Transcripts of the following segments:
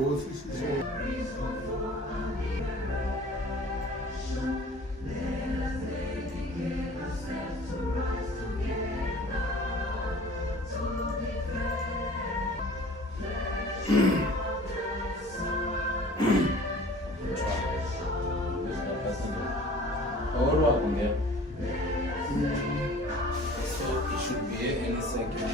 So it should be here any second.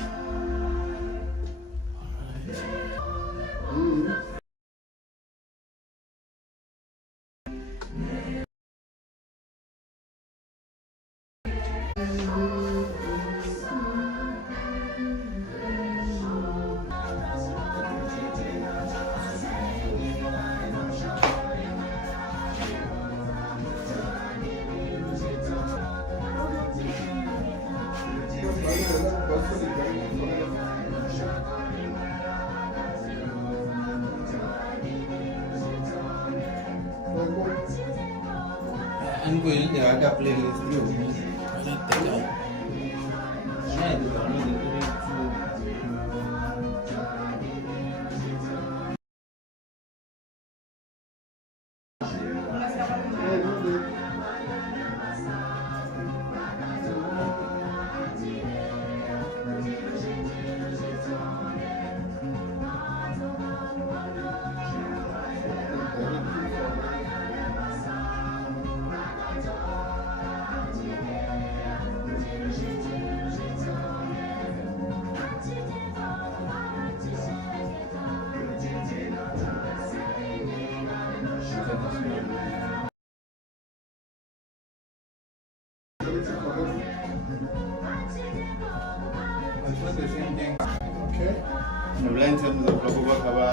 I'm going to have a playlist. The same thing. Okay. The blind terms of Lokuba Kaba.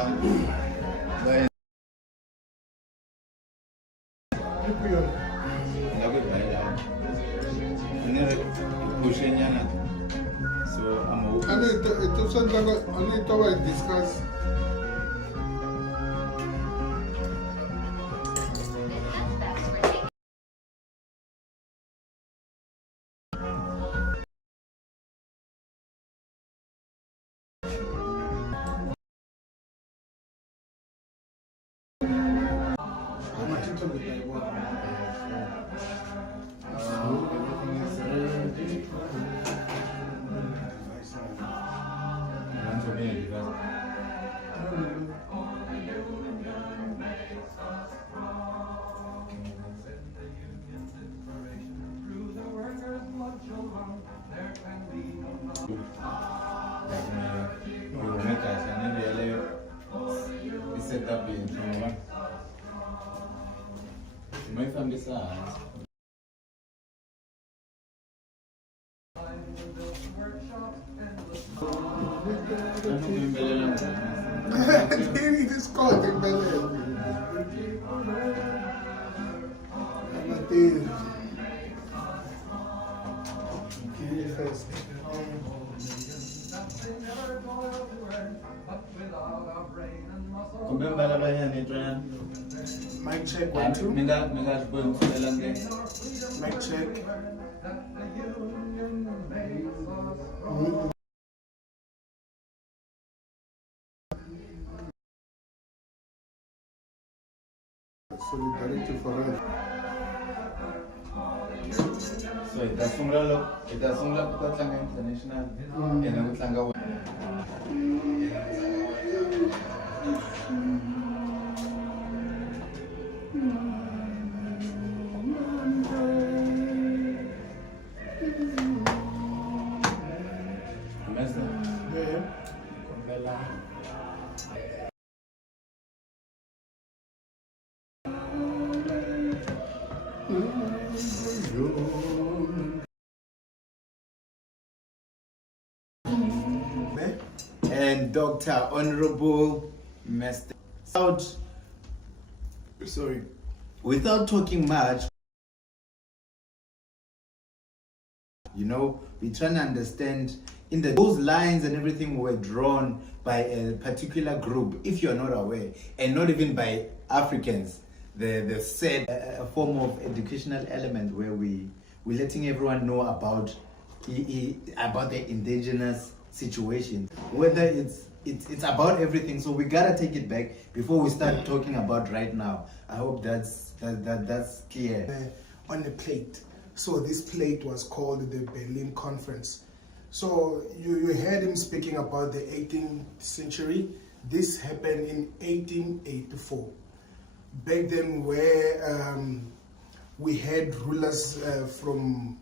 So I'm okay. I need to discuss. Set up in my family side. Ele discorda em beleza. Mateus. Que festa. Mic check 1 2. Mic check. Solidarity forever. So itasungula kutlanga international yena kutlanga and Dr. Honorable Mr. Without talking much, you know, we trying to understand those lines and everything were drawn by a particular group, if you're not aware, and not even by Africans. The said a form of educational element where we're letting everyone know about the indigenous situation, whether it's it's about everything. So we gotta take it back before we start talking about right now. I hope that's clear. On a plate. So this plate was called the Berlin Conference. So you heard him speaking about the 18th century. This happened in 1884. Back then, where we had rulers from,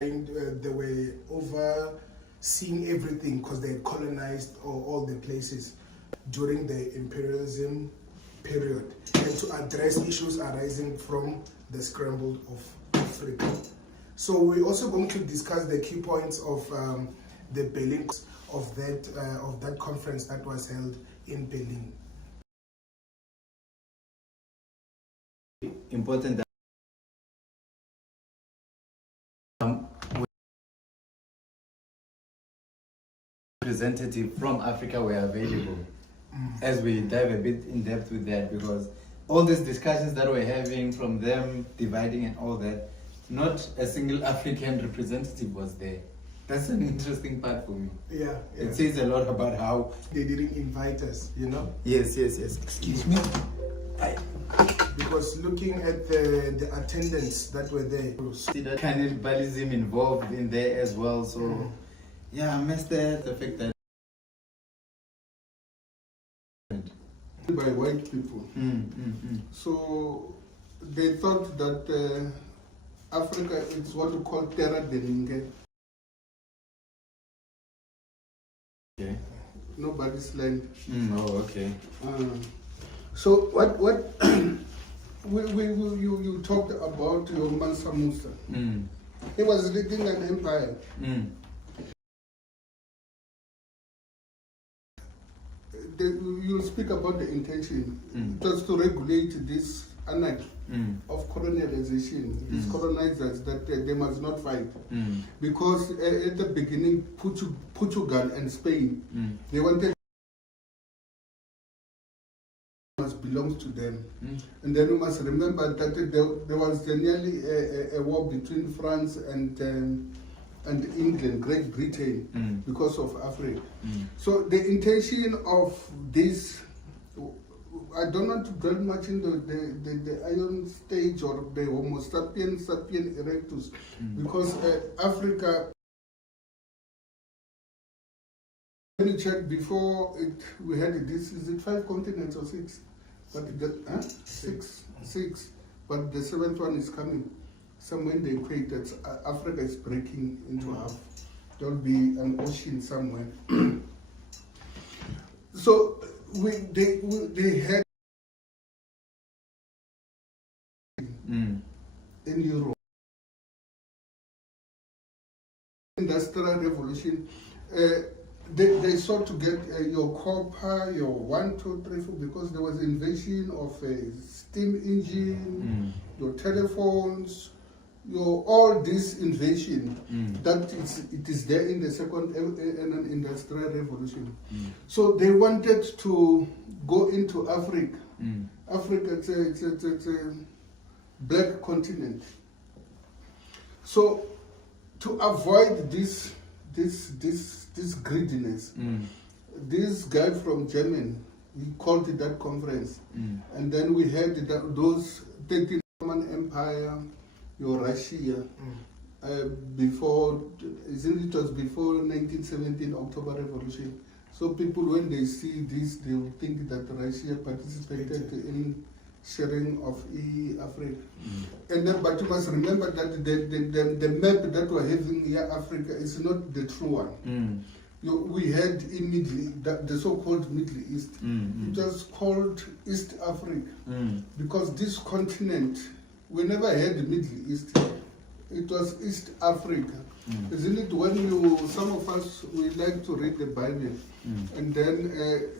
and they were overseeing everything because they had colonized all the places during the imperialism period, and to address issues arising from the scramble of Africa. So we're also going to discuss the key points of the Berlin of that conference that was held in Berlin. Important that representative from Africa were available. As we dive a bit in depth with that, because all these discussions that we're having, from them dividing and all that, not a single African representative was there. That's an interesting part for me. Yeah. It says a lot about how they didn't invite us, you know? Yes. Excuse me. Because looking at the attendants that were there, See that cannibalism involved in there as well. So yeah, I missed the fact that by white people. So they thought that Africa is what we call terra de ninguém. Okay. Nobody's land. Oh, okay. So what you talked about your Mansa Musa. He was leading an empire. You speak about the intention. It was to regulate this anarchy of colonialization, these colonizers, that they must not fight. Because at the beginning, Portugal and Spain, they wanted must belongs to them. And then you must remember that there was nearly a war between France and England, Great Britain, because of Africa. So the intention of this, I don't want to dwell much into the Iron Stage or the Homo sapiens erectus, because Africa, when you check before we had this, is it 5 continents or 6? But six. But the 7th one is coming. Somewhere in the equator, Africa is breaking into half. There will be an ocean somewhere. So they had in Europe. Industrial Revolution. They sought to get your copper, your 1, 2, 3, 4, because there was invasion of a steam engine, your telephones, all this invasion that it is there in the second industrial revolution. So they wanted to go into Africa. Africa, it's a black continent. So to avoid this greediness, this guy from Germany, he called it that conference, and then we had those 13 Roman Empire, your Russia, before, isn't it was before 1917 October Revolution. So people, when they see this, they will think that Russia participated in sharing of Africa. And then, but you must remember that the map that we're having here, Africa, is not the true one. We had in the so-called Middle East. It was called East Africa because this continent, we never had the Middle East. It was East Africa. Isn't it when some of us, we like to read the Bible, and then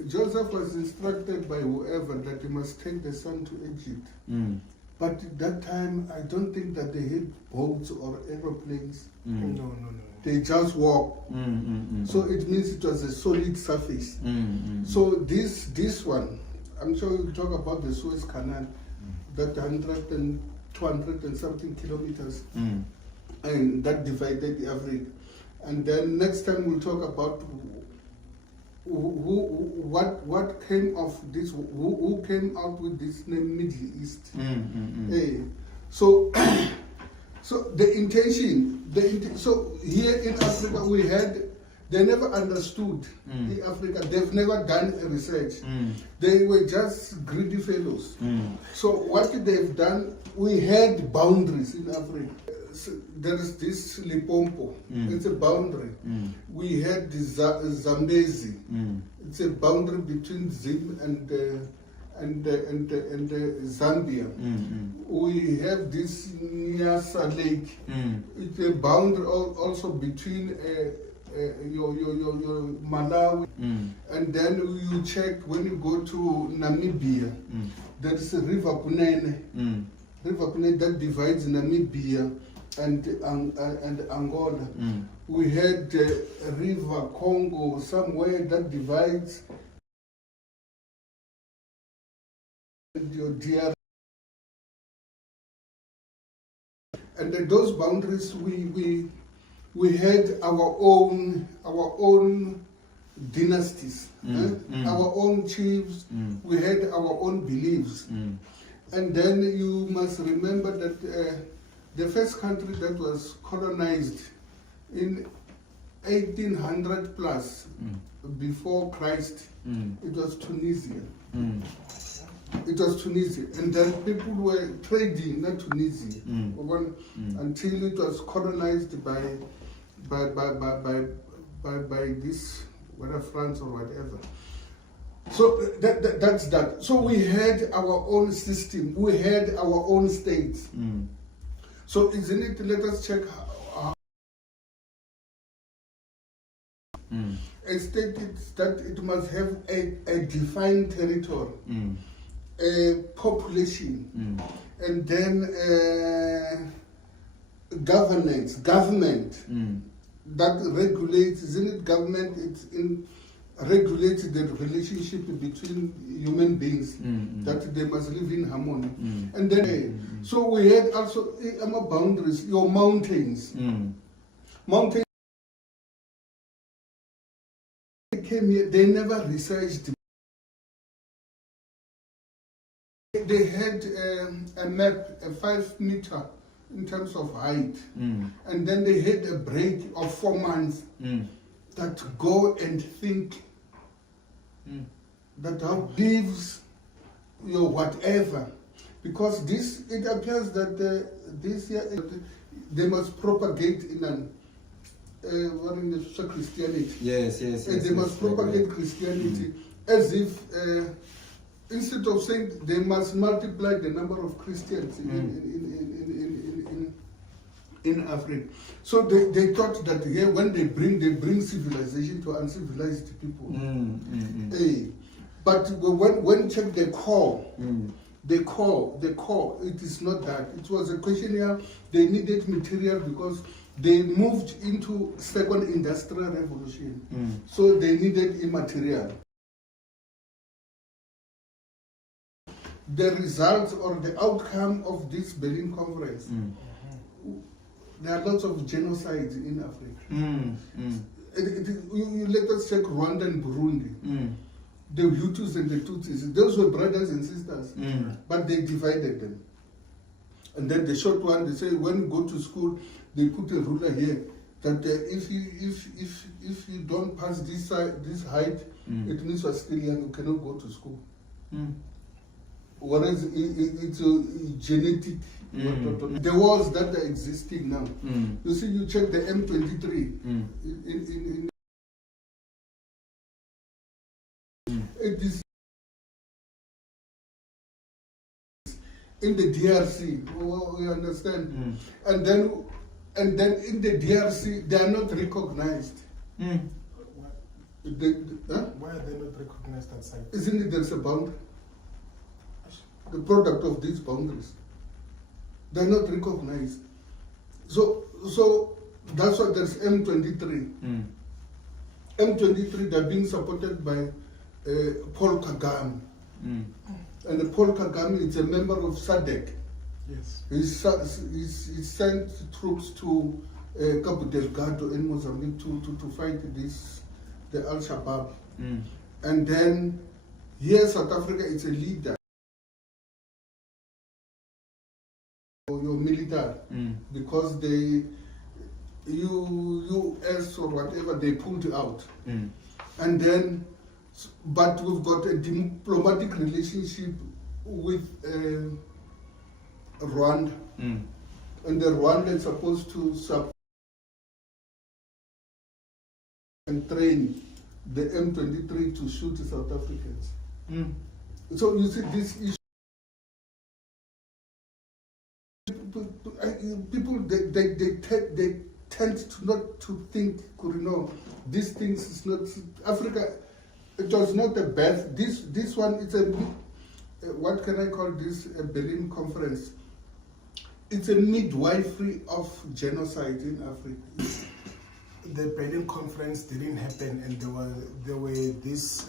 Joseph was instructed by whoever that he must take the son to Egypt. But at that time, I don't think that they had boats or aeroplanes. No. They just walked. So it means it was a solid surface. So this one, I'm sure you talk about the Suez Canal, that 100 and 200 and something kilometers, and that divided Africa. And then next time we'll talk about what came of this, who came out with this name Middle East. Hey, so so the intention, so here in Africa we had, they never understood in Africa, they've never done a research. They were just greedy fellows. So what they've done, we had boundaries in Africa. So there is this Limpopo, it's a boundary. We had the Zambezi, it's a boundary between Zim and Zambia. We have this Nyasa Lake, it's a boundary also between your Malawi, and then you check when you go to Namibia, there is a River Kunene, that divides Namibia and Angola. We had River Congo somewhere that divides your DR. And those boundaries, we had our own dynasties, our own chiefs. We had our own beliefs. And then you must remember that the first country that was colonized in 1800 plus, before Christ, it was Tunisia. It was Tunisia, and then people were trading in Tunisia until it was colonized by this, whether France or whatever. So that's that. So we had our own system, we had our own states. So isn't it? Let us check how a state is that it must have a defined territory, a population, and then government that regulates. Isn't it government? It's in regulates the relationship between human beings, that they must live in harmony. And then, so we had also boundaries, your mountains. Mountains came here, they never researched. They had a map, a 5 meter in terms of height, and then they had a break of 4 months that go and think that how lives your whatever, because this, it appears that this year they must propagate in an Christianity. Yes. They must propagate Christianity as if instead of saying they must multiply the number of Christians in Africa. So they thought that here when they bring civilization to uncivilized people. But when you check the core, it is not that. It was a questionnaire. They needed material because they moved into second industrial revolution. So they needed immaterial. The results or the outcome of this Berlin Conference, there are lots of genocides in Africa. You let us check Rwanda and Burundi. The Hutus and the Tutsis, those were brothers and sisters, but they divided them. And then the short one, they say when you go to school, they put a ruler here that if you don't pass this height, it means you're still young, you cannot go to school. Whereas it's genetic. The wars that are existing now. You see, you check the M23. It is in the DRC. We understand, and then in the DRC they are not recognized. Why are they not recognized that side? Isn't it there's a boundary? The product of these boundaries, they are not recognized. So that's why there's M23. M23, they're being supported by Paul Kagame. And Paul Kagame is a member of SADC. Yes. He sent troops to Cabo Delgado in Mozambique to fight the Al-Shabaab. And then here South Africa is a leader. Your military, because US or whatever, they pulled out. And then, but we've got a diplomatic relationship with Rwanda. And the Rwanda is supposed to support and train the M23 to shoot the South Africans. So you see this issue. People they tend to not to think, these things is not Africa. It was not a bad. This one, it's a what can I call this? A Berlin Conference. It's a midwifery of genocide in Africa. The Berlin Conference didn't happen, and there were these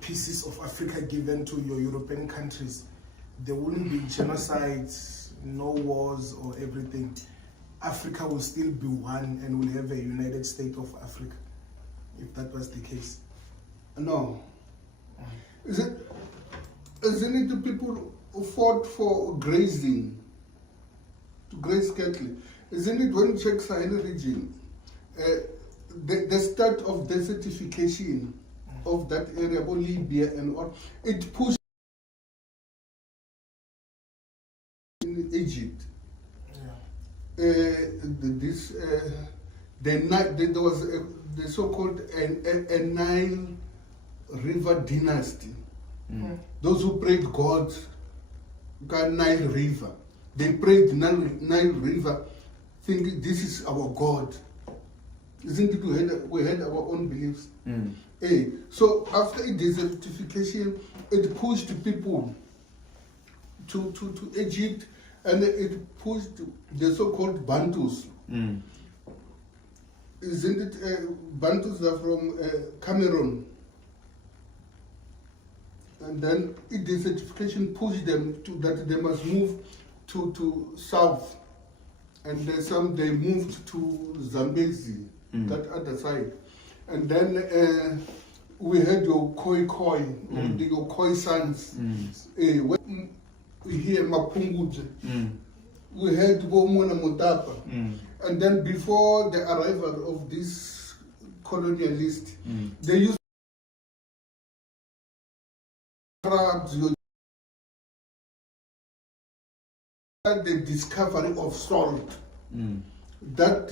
pieces of Africa given to your European countries. There wouldn't be genocides, no wars or everything. Africa will still be one and will have a United States of Africa, if that was the case. No. Isn't it the people who fought for grazing, to graze cattle? Isn't it when you check Sahel region, the start of desertification of that area, about Libya and all, it pushed in Egypt. There was the so-called a Nile River dynasty. Those who prayed God, Nile River. They prayed Nile River, thinking this is our God. Isn't it? We had our own beliefs. So after desertification, it pushed people to Egypt, and it pushed the so-called Bantus. Isn't it? Bantus are from Cameroon. And then desertification pushed them to that they must move to south. And they moved to Zambezi, that other side. And then we had your Khoi, your Khoi sons. When we hear Mapunguje, we had Bomona Mutapa. And then before the arrival of this colonialist, they used Arabs, the discovery of salt. That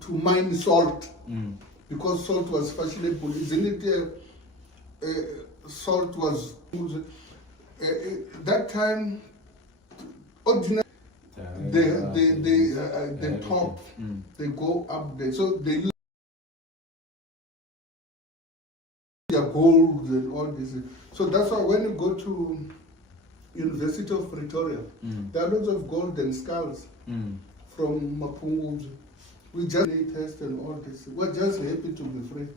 to mine salt, because salt was fashionable. Isn't it? Salt was that time ordinary. The top, they go up there. So they use their gold and all this. So that's why when you go to University of Pretoria, there are lots of golden skulls from Mapungu. We just test and all this. We're just happy to be free.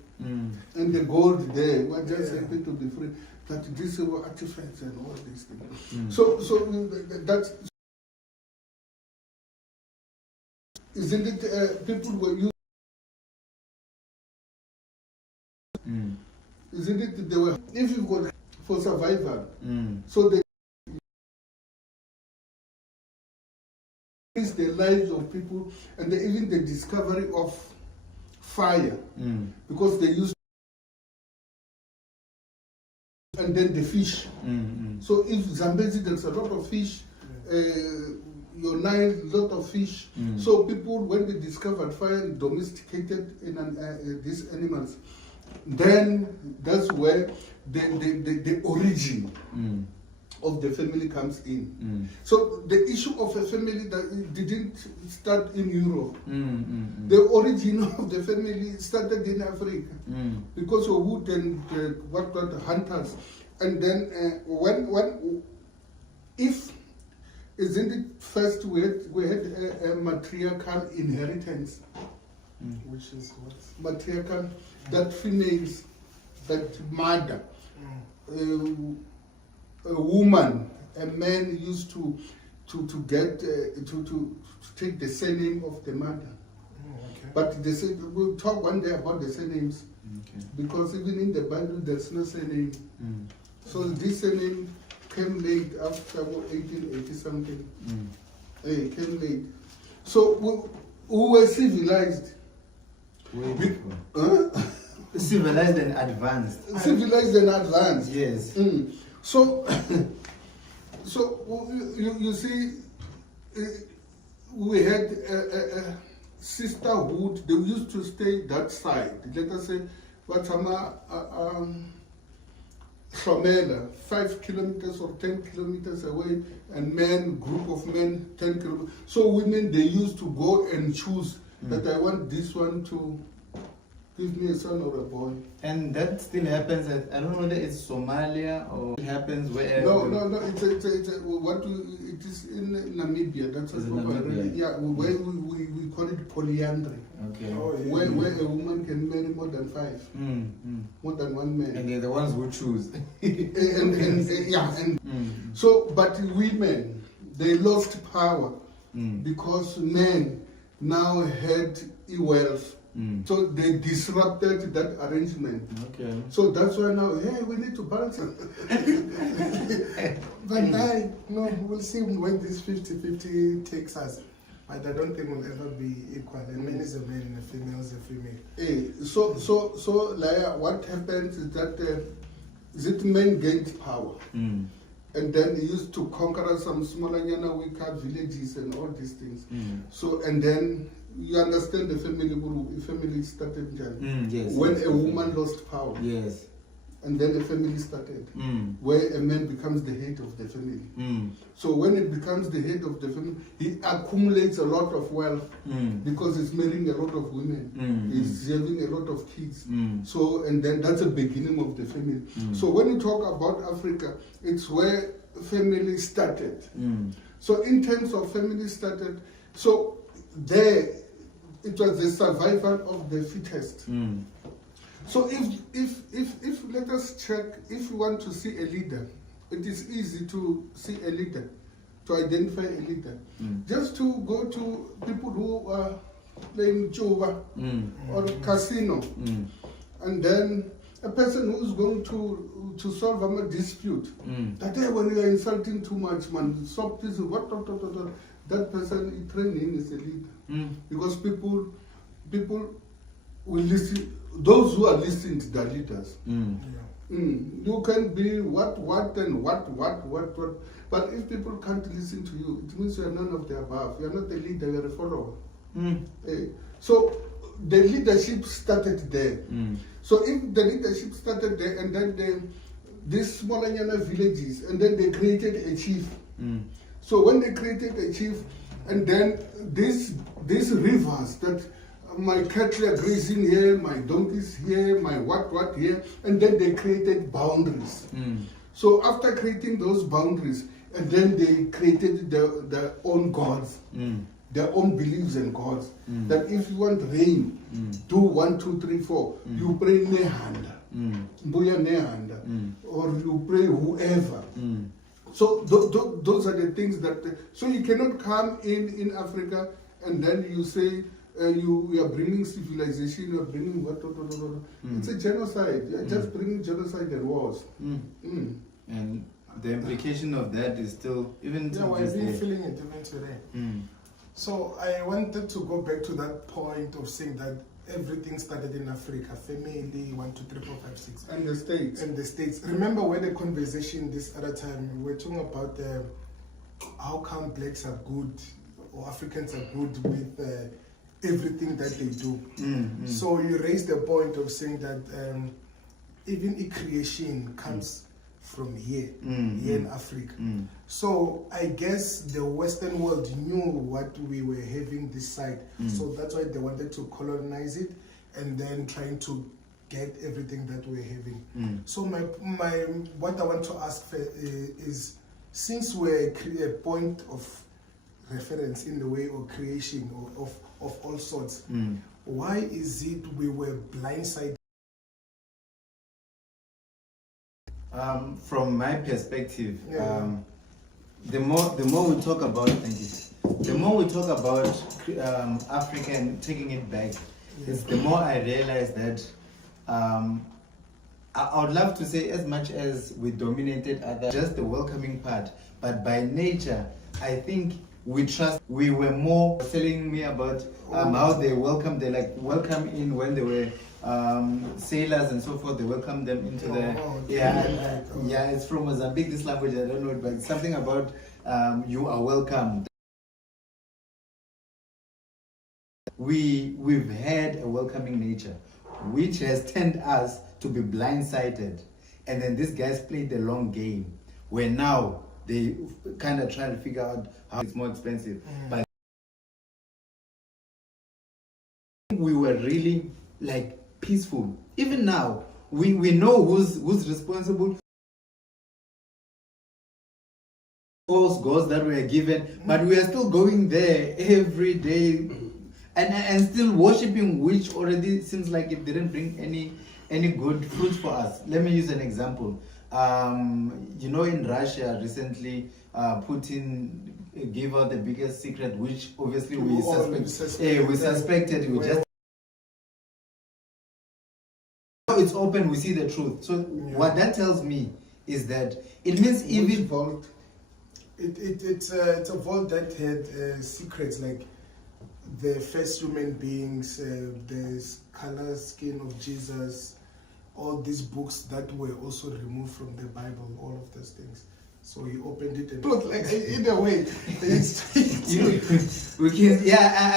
And the gold there, we're just happy to be free. That these were artifacts and all these things. So that's. Isn't it? People were used. Isn't it? They were. If you got for survival, so they increase the lives of people, and even the discovery of fire, because they used. And then the fish. So if Zambezi, there's a lot of fish. Your Nile, lot of fish. So people, when they discovered fire and domesticated these animals, then that's where the origin of the family comes in. So the issue of a family that didn't start in Europe. The origin of the family started in Africa because of wood and hunters. And then isn't it first we had a matriarchal inheritance which is what? Matriarchal, that females, that mother, a woman, a man used to get to take the surname of the mother. Okay. But they said we'll talk one day about the surnames, because even in the Bible there's no surname. So this surname came late after 1880 something. It came late. So we were civilized. Civilized and advanced. Civilized and advanced. Yes. So, you see, we had a sisterhood. They used to stay that side. Let us say, Shomela, 5 kilometers or 10 kilometers away, and group of men, 10 kilometers. So women, they used to go and choose that I want this one to give me a son or a boy. And that still happens I don't know whether it's Somalia or it happens wherever. No. It is in Namibia. That's Is it what Namibia? yeah. Where we call it polyandry. Okay. Oh, yeah. Where a woman can marry more than 5, more than one man. And they're the ones who choose. So, but women, they lost power because men now had wealth. So they disrupted that arrangement. Okay. So that's why now, hey, we need to balance it. But we'll see when this 50-50 takes us. But I don't think we'll ever be equal. A man is a man and a female is a female. So, Laya, what happens is that men gained power. And then they used to conquer some smaller, weaker villages and all these things. So, and then you understand the family started yes, when yes, a woman lost power. Yes. And then a family started, where a man becomes the head of the family. So when it becomes the head of the family, he accumulates a lot of wealth because he's marrying a lot of women. He's having a lot of kids. So, and then that's the beginning of the family. So when you talk about Africa, it's where family started. So in terms of family started, so there, it was the survival of the fittest. So if let us check, if you want to see a leader, it is easy to see a leader, to identify a leader. Just to go to people who are playing Chuba or casino, and then a person who's going to solve a dispute. That day when you are insulting too much, man, stop this, that person training is a leader. Because people will listen. Those who are listening to the leaders, you can be what, but if people can't listen to you, it means you are none of the above. You are not a leader, you are a follower. So the leadership started there. So if the leadership started there, and then these smaller villages, and then they created a chief. So when they created a chief, and then these rivers that my cattle are grazing here, my donkeys here, my what here, and then they created boundaries. So after creating those boundaries, and then they created their own gods, their own beliefs and gods. That if you want rain, do 1, 2, 3, 4, you pray Nehanda, Mbuya Nehanda, or you pray whoever. So those are the things that. So you cannot come in Africa and then you say you are bringing civilization, you are bringing what. It's a genocide. You are just bringing genocide and wars. And the implication of that is still even to I've this been day. feeling it even today. So I wanted to go back to that point of saying that everything started in Africa. Family 1, 2, 3, 4, 5, 6. And the States. And the States. Remember when the conversation this other time, we were talking about how come blacks are good or Africans are good with everything that they do. So you raised the point of saying that even a creation comes from here in Africa. So I guess the Western world knew what we were having this side. So that's why they wanted to colonize it and then trying to get everything that we're having. So my what I want to ask is, since we're a point of reference in the way of creation of all sorts, Why is it we were blindsided? From my perspective, Yeah. the more we talk about, thank you, the more we talk about Africa and taking it back, is the more I realize that I would love to say, as much as we dominated other, just the welcoming part, but by nature, I think we trust. We were more telling me about how they welcome in when they were sailors and so forth. They welcome them into it's from Mozambique, this language, I don't know it, but it's something about you are welcome. We've had a welcoming nature, which has turned us to be blindsided. And then these guys played the long game, where now they kind of try to figure out how it's more expensive. But we were really like peaceful. Even now, we know who's responsible. False goals that were given, but we are still going there every day and still worshipping, which already seems like it didn't bring any good fruit for us. Let me use an example. In Russia recently, Putin gave out the biggest secret, which obviously we suspected. We just it's open, we see the truth. So what that tells me is that it means even vault. It's a vault that had secrets like the first human beings, the color skin of Jesus, all these books that were also removed from the Bible, all of those things. So he opened it and look like in a way.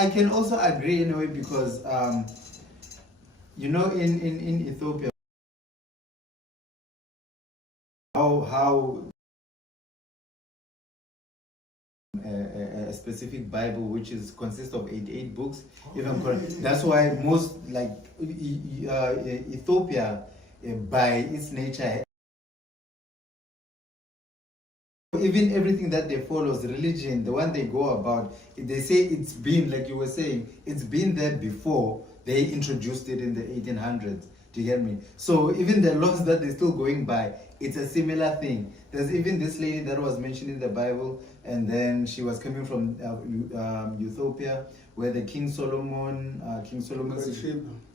I can also agree in a way because in Ethiopia, how a specific Bible which consists of 88 books, if I'm correct. That's why most Ethiopia, by its nature, even everything that they follow is religion, the one they go about, they say it's been, like you were saying, it's been there before they introduced it in the 1800s. Do you get me? So even the laws that they're still going by, it's a similar thing. There's even this lady that was mentioned in the Bible, and then she was coming from Ethiopia, where the King Solomon.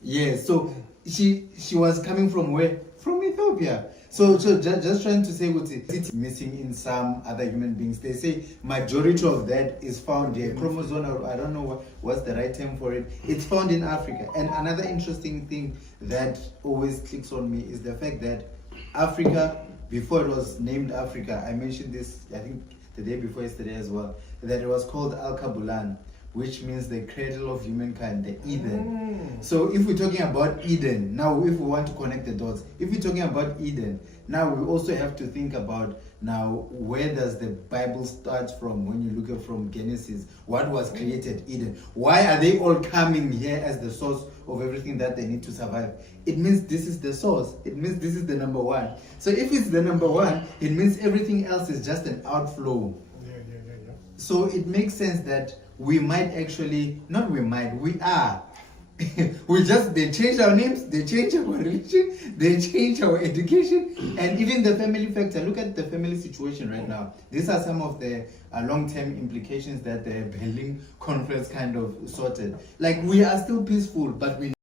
Yes. So she was coming from where? From Ethiopia. So just trying to say it's missing in some other human beings. They say majority of that is found here. Chromosome, or I don't know what's the right term for it. It's found in Africa. And another interesting thing that always clicks on me is the fact that Africa, before it was named Africa, I mentioned this, I think the day before yesterday as well, that it was called Al-Kabulan, which means the cradle of humankind, the Eden. So if we're talking about Eden, now if we want to connect the dots, if we're talking about Eden, now we also have to think about now where does the Bible start from when you look at from Genesis? What was created? Eden. Why are they all coming here as the source of everything that they need to survive? It means this is the source. It means this is the number one. So if it's the number one, it means everything else is just an outflow. Yeah. So it makes sense that we might actually, we are. They changed our names, they changed our religion, they changed our education, and even the family factor. Look at the family situation right now. These are some of the long-term implications that the Berlin Conference kind of sorted. Like, we are still peaceful, but we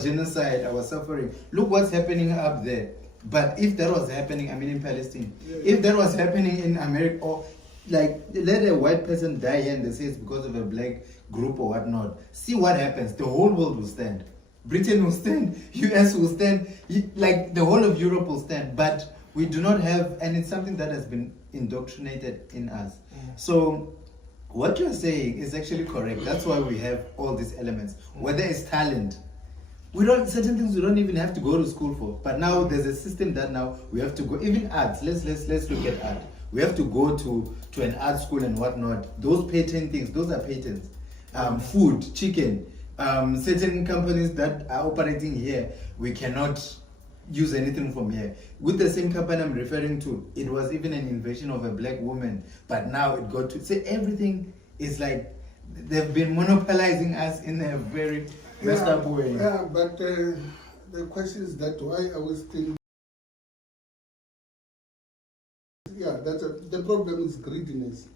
genocide, our suffering. Look what's happening up there. But if that was happening, in Palestine, if that was happening in America, or like let a white person die here and they say it's because of a black group or whatnot, see what happens. The whole world will stand. Britain will stand, US will stand, like the whole of Europe will stand. But we do not have, and it's something that has been indoctrinated in us. So what you're saying is actually correct. That's why we have all these elements. Whether it's talent, certain things we don't even have to go to school for. But now there's a system that now we have to go, even arts, let's look at art. We have to go to an art school and whatnot. Those patent things, those are patents. Food, chicken, certain companies that are operating here, we cannot use anything from here. With the same company I'm referring to, it was even an invention of a black woman, but now it got to say everything is like they've been monopolizing us in a very messed up way. Yeah, but the question is that why are we still? Yeah, the problem is greediness.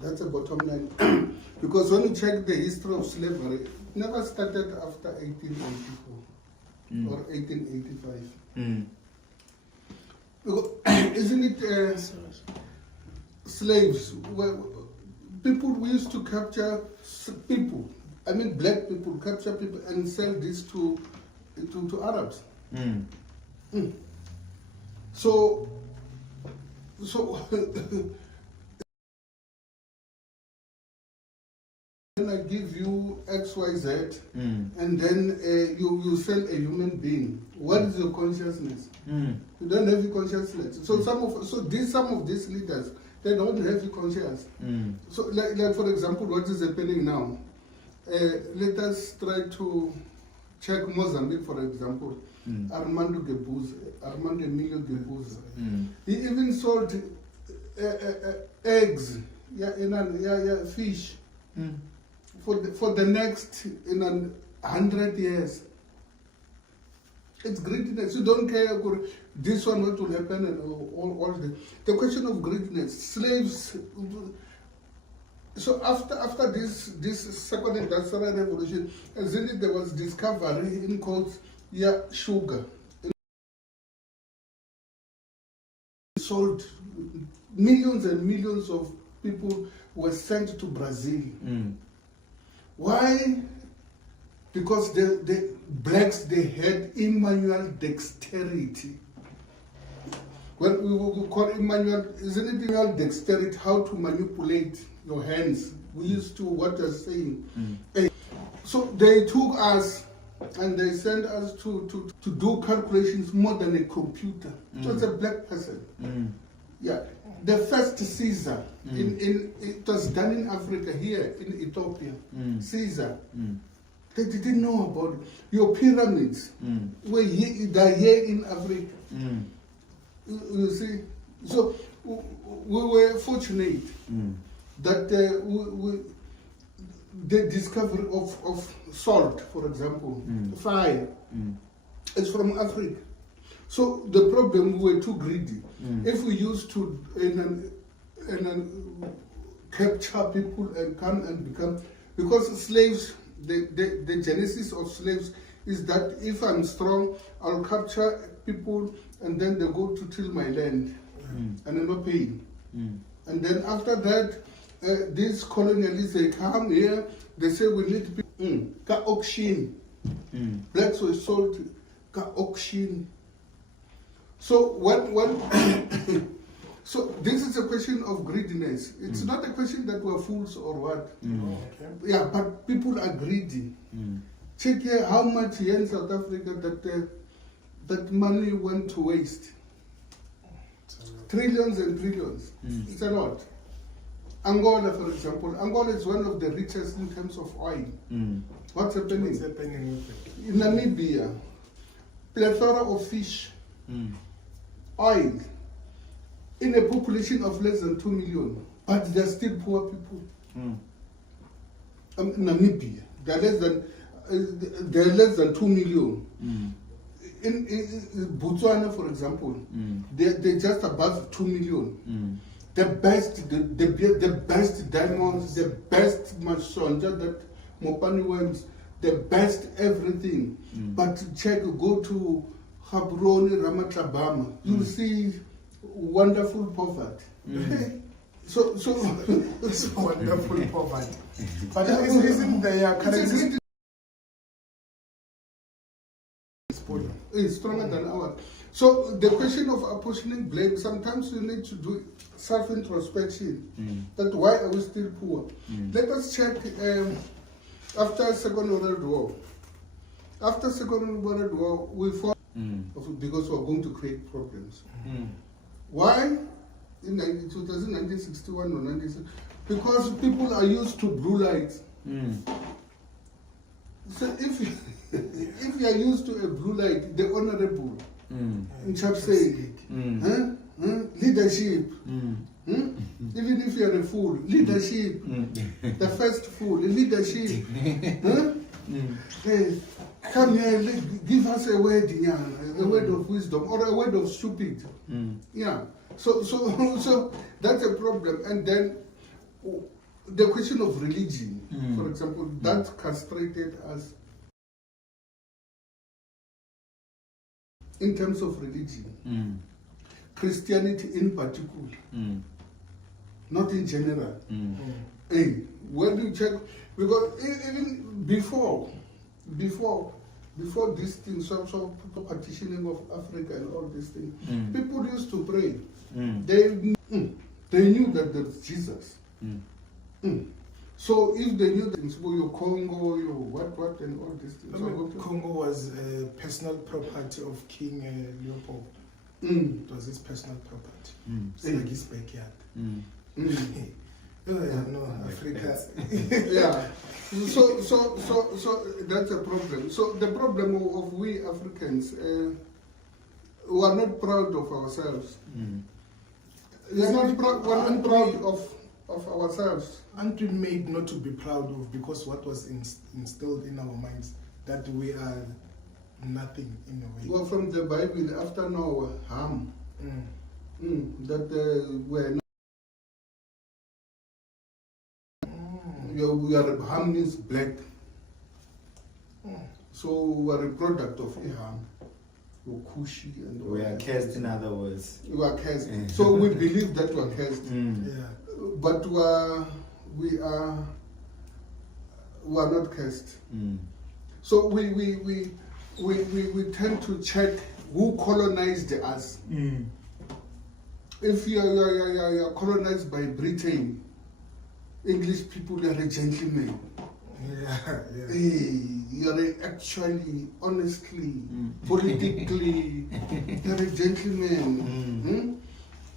That's a bottom line. Because when you check the history of slavery, it never started after 1884 or 1885. Isn't it slaves? People, we used to capture people, I mean black people, capture people and sell this to Arabs. So then I give you XYZ, and then you sell a human being. What is your consciousness? You don't have a consciousness. So some of these leaders, they don't have a conscience. So like for example, what is happening now? Let us try to check Mozambique, for example. Armando Emilio Gebuza. He even sold eggs, fish. For the next 100 years. It's greediness. You don't care this one what will happen and all the question of greediness. Slaves. So after this second industrial revolution, there was discovery in quotes, sugar. Sold millions and millions of people were sent to Brazil. Why? Because the blacks, they had Emmanuel dexterity. When we call Emmanuel, isn't it Emmanuel dexterity, how to manipulate your hands? We used to, what you're saying. So they took us and they sent us to do calculations more than a computer. So it's a black person. Yeah. The first Caesar, it was done in Africa, here in Ethiopia. Caesar. They didn't know about it. Your pyramids were they're here in Africa. You see? So we were fortunate that the discovery of salt, for example, fire, is from Africa. So the problem, we were too greedy. If we used to capture people and come and become, because slaves, the genesis of slaves is that if I'm strong, I'll capture people and then they go to till my land and I'm not paying. And then after that, these colonialists, they come here, they say we need people. Ka auction. Blacks were sold ka auction. So so this is a question of greediness. It's not a question that we're fools or what. Yeah, but people are greedy. Check here how much here in South Africa that money went to waste. Trillions and trillions. It's a lot. Angola, for example. Angola is one of the richest in terms of oil. What's happening? What's happening with it? In Namibia, plethora of fish, oil, in a population of less than 2 million, but they're still poor people. Namibia, they're less than 2 million. In Botswana, for example, they're just above 2 million. The best diamonds, the best mashonja that Mopani worms, the best everything. But check, go to Gaborone, Ramatlabama, you'll see wonderful poverty. So It's wonderful poverty. But isn't their currency is stronger than ours? So the question of apportioning blame, sometimes you need to do self-introspection. That why are we still poor? Let us check after Second World War. After Second World War, we fought because we are going to create problems. Why? In 1961 or 1960, because people are used to blue lights. So if you are used to a blue light, the honorable, in chap say, leadership, Even if you're a fool, leadership. The first fool, leadership. Huh? Hey, come here, give us a word, a word of wisdom or a word of stupid. Yeah. So that's a problem. And then the question of religion, for example, that castrated us in terms of religion. Christianity in particular, not in general. Hey, when you check, because even before this thing, so partitioning of Africa and all these things, people used to pray. They knew that there's Jesus. So if they knew things, your Congo, your what, and all these things. Congo was personal property of King Leopold. It was his personal property. It's like his backyard. Africa. Yeah. So that's a problem. So the problem of we Africans, we are not proud of ourselves. We're not proud of ourselves. Aren't we made not to be proud of, because what was instilled in our minds, that we are nothing in a way? Well, from the Bible, after Noah, Ham, that we're not. Ham means black. So we are a product of Ham. Kushi and we are cursed, in other words. We are cursed. So we believe that we are cursed. But we are not cursed. So we tend to check who colonized us. If you are colonized by Britain, English people are a gentleman. Hey, you're actually, honestly, politically, you're a gentleman.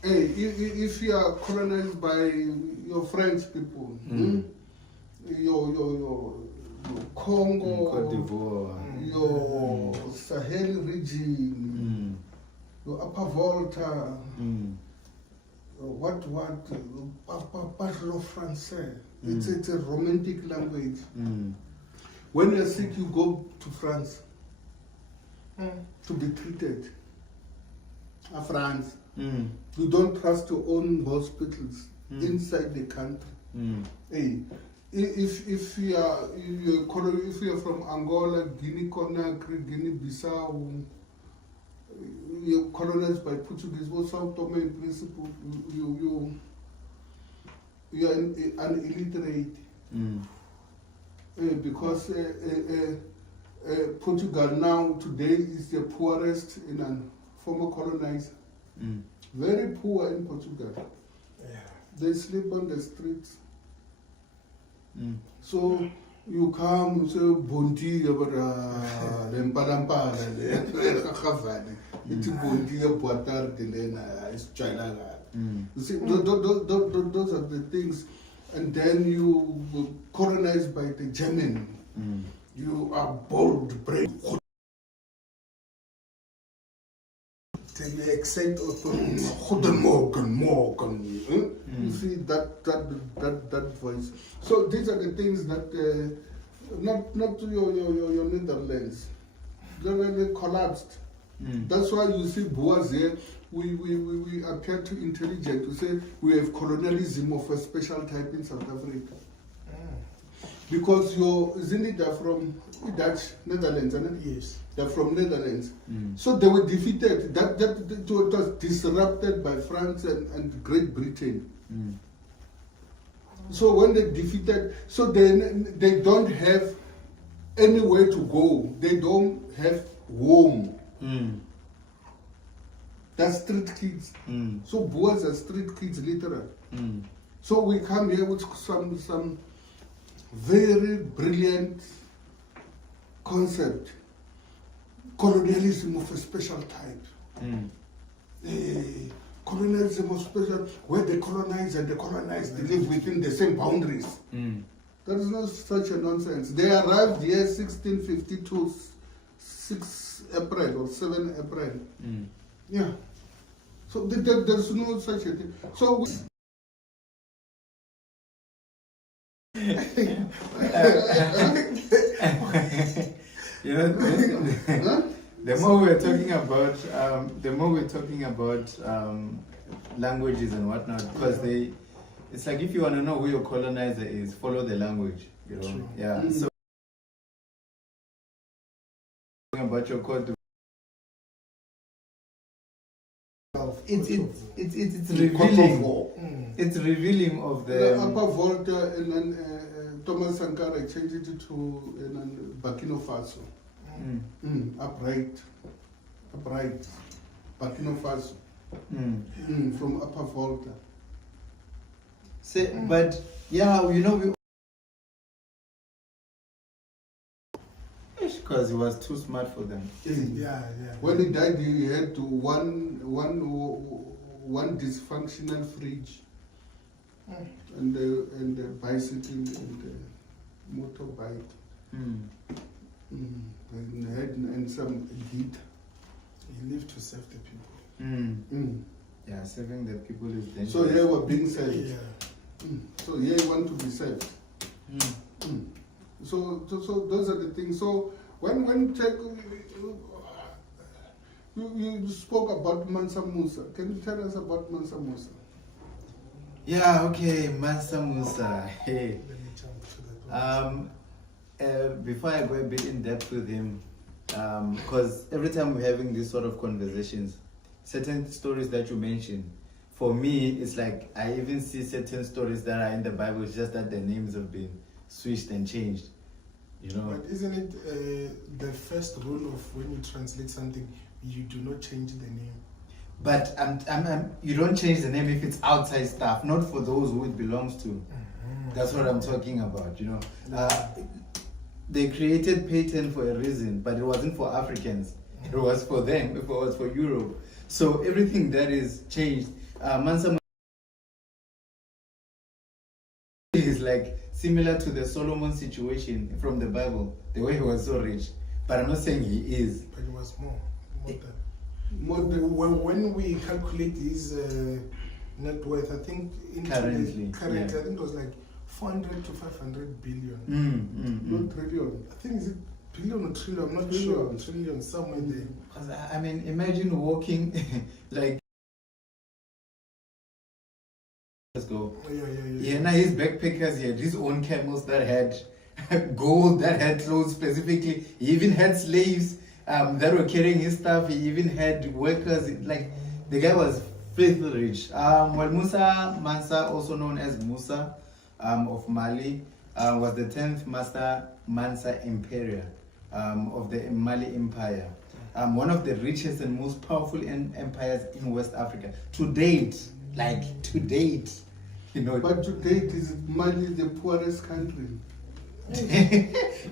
Hey, if you are colonized by your French people, your Congo, Cote d'Ivoire, your Sahel region, your Upper Volta, parlo français. It's a romantic language. When you're sick, you go to France to be treated. France. You don't trust your own hospitals inside the country. Hey, if you are from Angola, Guinea-Conakry, Guinea-Bissau, you're colonized by Portuguese or Sao Tome and Principe, you are an illiterate. Because Portugal now today is the poorest in a former colonizer. Very poor in Portugal. They sleep on the streets. So you come, you say, Bondi, it's Bondi, it's China. You see, those are the things. And then you colonized by the German. You are bold, brave. You accept authority. Morgen. You see that voice. So these are the things that not to your Netherlands. They collapsed. That's why you see Boaz here. We appear too intelligent to say we have colonialism of a special type in South Africa. Because isn't it they're from Dutch, Netherlands, isn't it? Yes. They're from Netherlands. So they were defeated. That was disrupted by France and Great Britain. So when they defeated, so they don't have anywhere to go. They don't have home. They're street kids. So boys are street kids, literally. So we come here with some very brilliant concept. Colonialism of a special type. Colonialism of special, where the colonized and the colonized they live within the same boundaries. There is no such a nonsense. They arrived here 1652, 6 April or 7 April. Yeah. So there's no such a thing. So You know, the more we're talking about languages and whatnot, because it's like if you want to know who your colonizer is, follow the language. You know, True. yeah. So about your code, it's revealing. It's revealing of the Upper Volta and Thomas Sankara changed it to Burkina Faso. Upright, Burkina Faso. From Upper Volta. But yeah, you know, because he was too smart for them. Yeah. When he died, he had to one dysfunctional fridge, and the bicycle and the motorbike, and some guitar. He lived to serve the people. Yeah, serving the people is dangerous. So here we're being served. Yeah. So here you want to be served. So those are the things. So when check, you spoke about Mansa Musa. Can you tell us about Mansa Musa? Yeah, okay, Mansa Musa. Hey. Let me jump to that one. Before I go a bit in depth with him, because every time we're having these sort of conversations, certain stories that you mention, for me, it's like I even see certain stories that are in the Bible, it's just that the names have been switched and changed. You know? But isn't it the first rule of when you translate something, you do not change the name? But you don't change the name if it's outside stuff, not for those who it belongs to. That's what I'm talking about, you know. They created patent for a reason, but it wasn't for Africans. It was for them, it was for Europe. So everything that is changed, Mansa is like similar to the Solomon situation from the Bible, the way he was so rich. But I'm not saying he is. But it was more than. When we calculate his net worth, I think Currently, I think it was like 400 to 500 billion. Not trillion. I think is it billion or trillion? I'm not sure. Trillion, somewhere there. Because I mean, imagine walking like. Let's go. Yeah. Now his backpackers, he had his own camels that had gold, that had clothes specifically. He even had slaves that were carrying his stuff. He even had workers. Like the guy was filthy rich. Mansa, also known as Musa of Mali, was the 10th master Mansa Imperial of the Mali Empire. One of the richest and most powerful empires in West Africa to date. You know. But to date, is Mali the poorest country?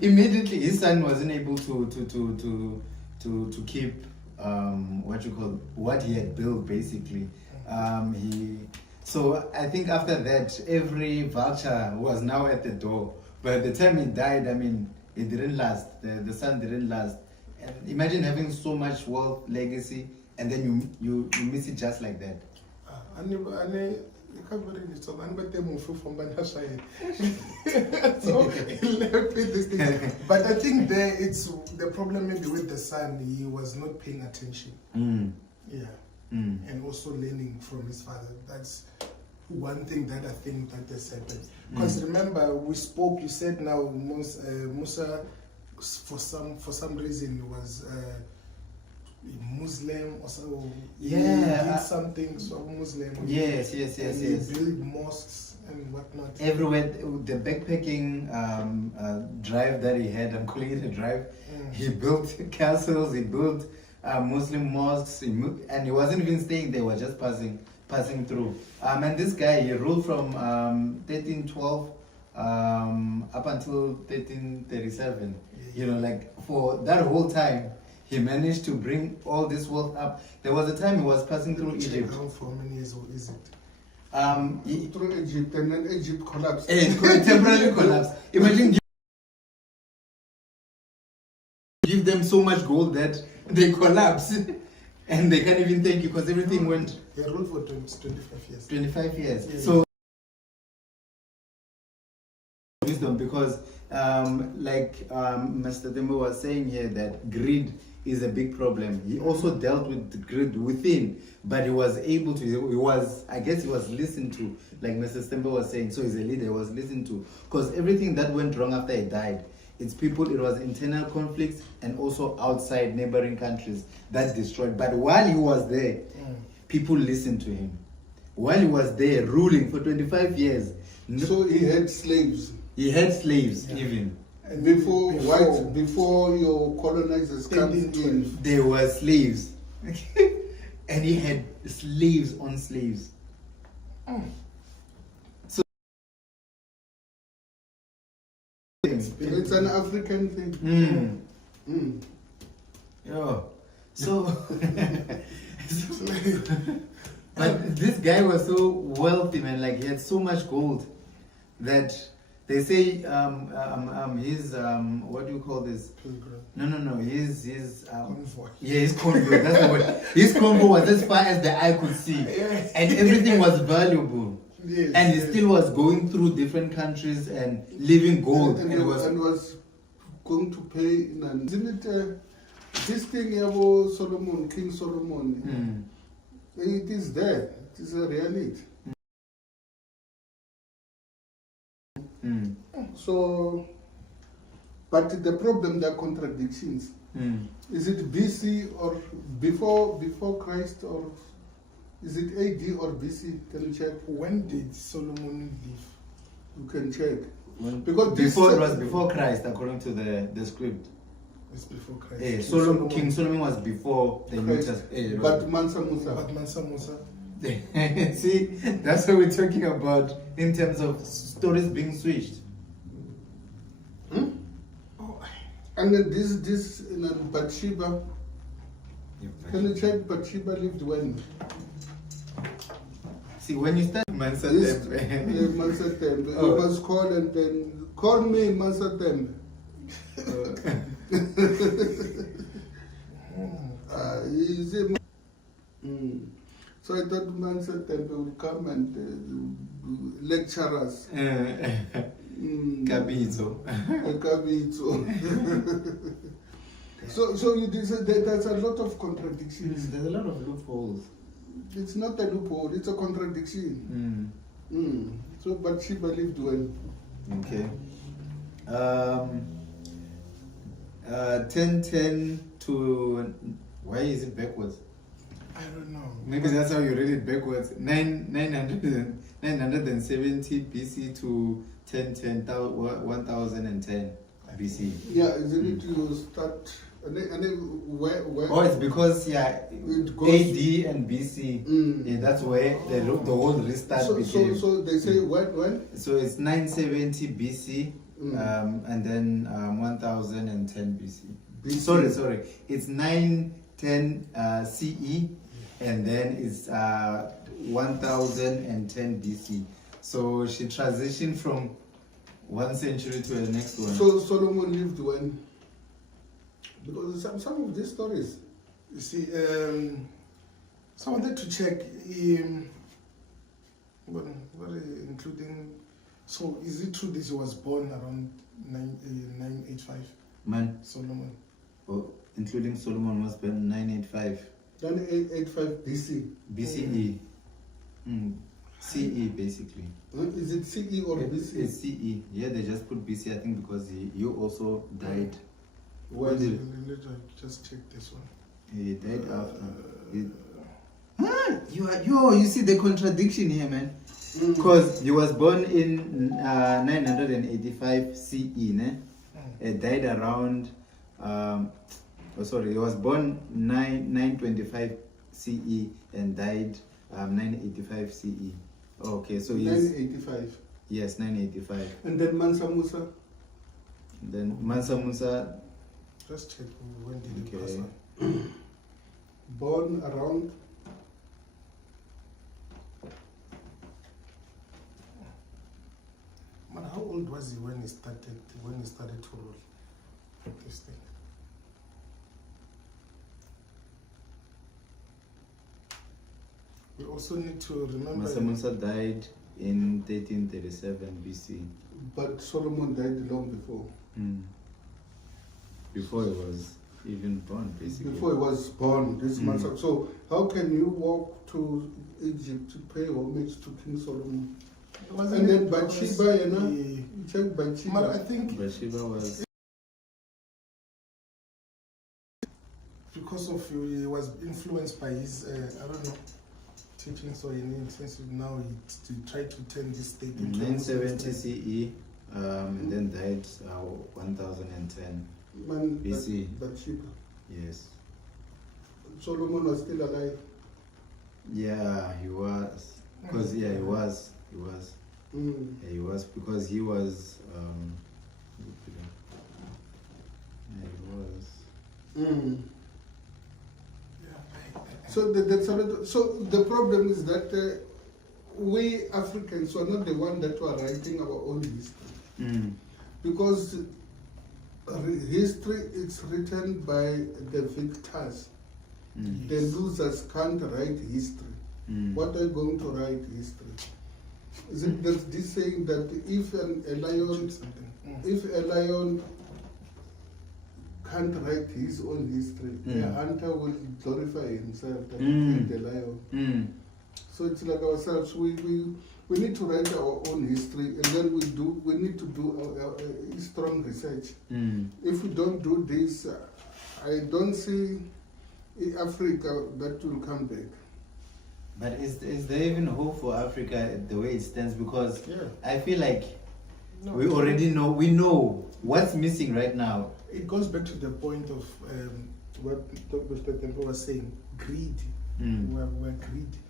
Immediately, his son wasn't able to keep what he had built basically. So I think after that, every vulture was now at the door. But at the time he died, I mean, it didn't last. The son didn't last. And imagine having so much wealth, legacy, and then you miss it just like that. So but I think there it's the problem maybe with the son, he was not paying attention. And also learning from his father. That's one thing that I think that has happened. Because remember, we spoke, you said now Musa for some reason he was Muslim or so. He did something so Muslim. Yes. He built mosques and whatnot. Everywhere, the backpacking drive that he had, I'm calling it a drive. He built castles, he built Muslim mosques, and he wasn't even staying there, he was just passing through. And this guy, he ruled from 1312 up until 1337. You know, like for that whole time, he managed to bring all this wealth up. There was a time he was passing through Egypt. For how many years or is it? Through Egypt, and then Egypt collapsed. It temporarily collapsed. Imagine give them so much gold that they collapse. And they can't even thank you because everything went. He ruled for 25 years. 25 years. Yeah. So wisdom because, like Mr. Tembo was saying here, that greed is a big problem. He also dealt with the greed within, but he was able to, I guess he was listened to, like Mr. Tembo was saying. So he's a leader, he was listened to. Because everything that went wrong after he died, it was internal conflicts and also outside neighboring countries that destroyed. But while he was there, people listened to him. While he was there ruling for 25 years. So he had slaves. He had slaves even. And before your colonizers came in. There were slaves. And he had slaves on slaves. So it's an African thing. Yeah. So, but this guy was so wealthy, man. Like he had so much gold that they say his what do you call this? No. His Convoy. Yeah, his convoy. That's the word. His convoy was as far as the eye could see, Yes. and everything was valuable. Yes, and he yes. still was going through different countries and leaving gold. And And was going to pay. Isn't it this thing about Solomon, King Solomon? It is there. It is a reality. So, but the problem, there are contradictions. Is it BC or before Christ, or is it AD or BC? Can you check? When did Solomon live? You can check. Because it was before Christ, according to the script. It's before Christ. King Solomon was before the New Testament. But Mansa Musa. But Mansa Musa. See, that's what we're talking about in terms of stories being switched. And then this Bathsheba. Can you check Bathsheba lived when? See, when you start Mansa Mansa Temple. You must call and then call me Mansa Temple. So I thought Mansa Temple would come and lecture us. Kabito. So you did say that there's a lot of contradictions. There's a lot of loopholes. It's not a loophole, it's a contradiction. So, but she believed well. Okay. 1010 to, why is it backwards? I don't know. Maybe that's how you read it backwards. 970 BC to 1010 BC. Yeah, isn't it you start and then where Oh, it's because it goes, AD and BC. Yeah, that's where the whole restart became. So they say when? So it's 970 BC and then 1010 BC. Sorry. It's 910 CE and then it's 1010 BC. So she transitioned from one century to the next one. So Solomon lived when? Because some of these stories. You see, so I wanted to check, including, so is it true this he was born around 985? Man. Solomon. Oh, including Solomon was born 985. 985 BC. BCE. CE basically. Is it CE or BC? It's CE. Yeah, they just put BC, I think, because you also died. When did Let me just check this one. He died after. You see the contradiction here, man. Because he was born in 985 CE, ne? He died around. He was born 925 CE and died 985 CE. Okay, so he's 985. Yes, 985. And then Mansa Musa. Then Mansa Musa. Just check when did he pass on. Born around. Man, how old was he when he started to rule this thing? We also need to remember Mansa Musa died in 1337 BC. But Solomon died long before. Before he was even born, basically. Before he was born, this Mansa. So how can you walk to Egypt to pay homage to King Solomon? And then Bathsheba, you check Bathsheba. I think Bathsheba was... because of he was influenced by his I don't know teaching, so in sense now he tried to turn this state into 970 CE, and then died 1010 BC. Bathsheba. Yes. Solomon was still alive. Yeah, he was. Because he was. Yeah, he was, because he was So the problem is that we Africans were not the one that were writing our own history, because history is written by the victors. The losers can't write history. What are you going to write history? Is it this saying that if a lion can't write his own history, the hunter will glorify himself that he killed the lion. So it's like ourselves, we need to write our own history, and then we need to do a strong research. If we don't do this, I don't see Africa that will come back. But is there even hope for Africa the way it stands? Because I feel like we already know, what's missing right now. It goes back to the point of what Dr. Temple was saying, greed. We're greedy.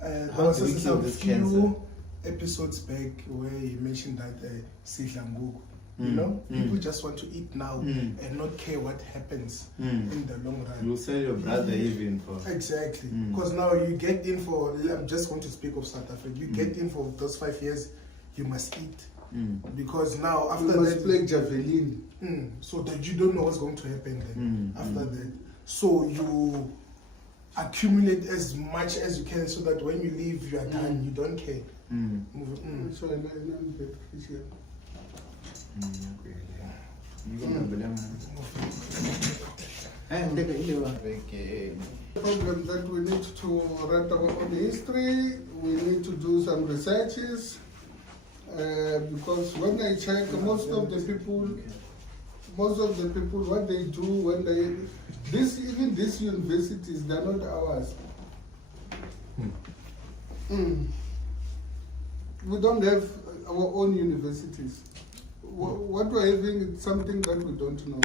There was a few episodes back where he mentioned that Sidlangugu. You know, people just want to eat now and not care what happens in the long run. You sell your brother even for... Exactly. Because now you get in for, I'm just going to speak of South Africa, you get in for those 5 years, you must eat. Because now after you must that... play javelin. So that you don't know what's going to happen then after that. So you accumulate as much as you can so that when you leave, you are done, you don't care. So the problem that we need to write our own history, we need to do some researches, because when I check, most of the people, what they do when even these universities, they're not ours. We don't have our own universities. What we're having is something that we don't know.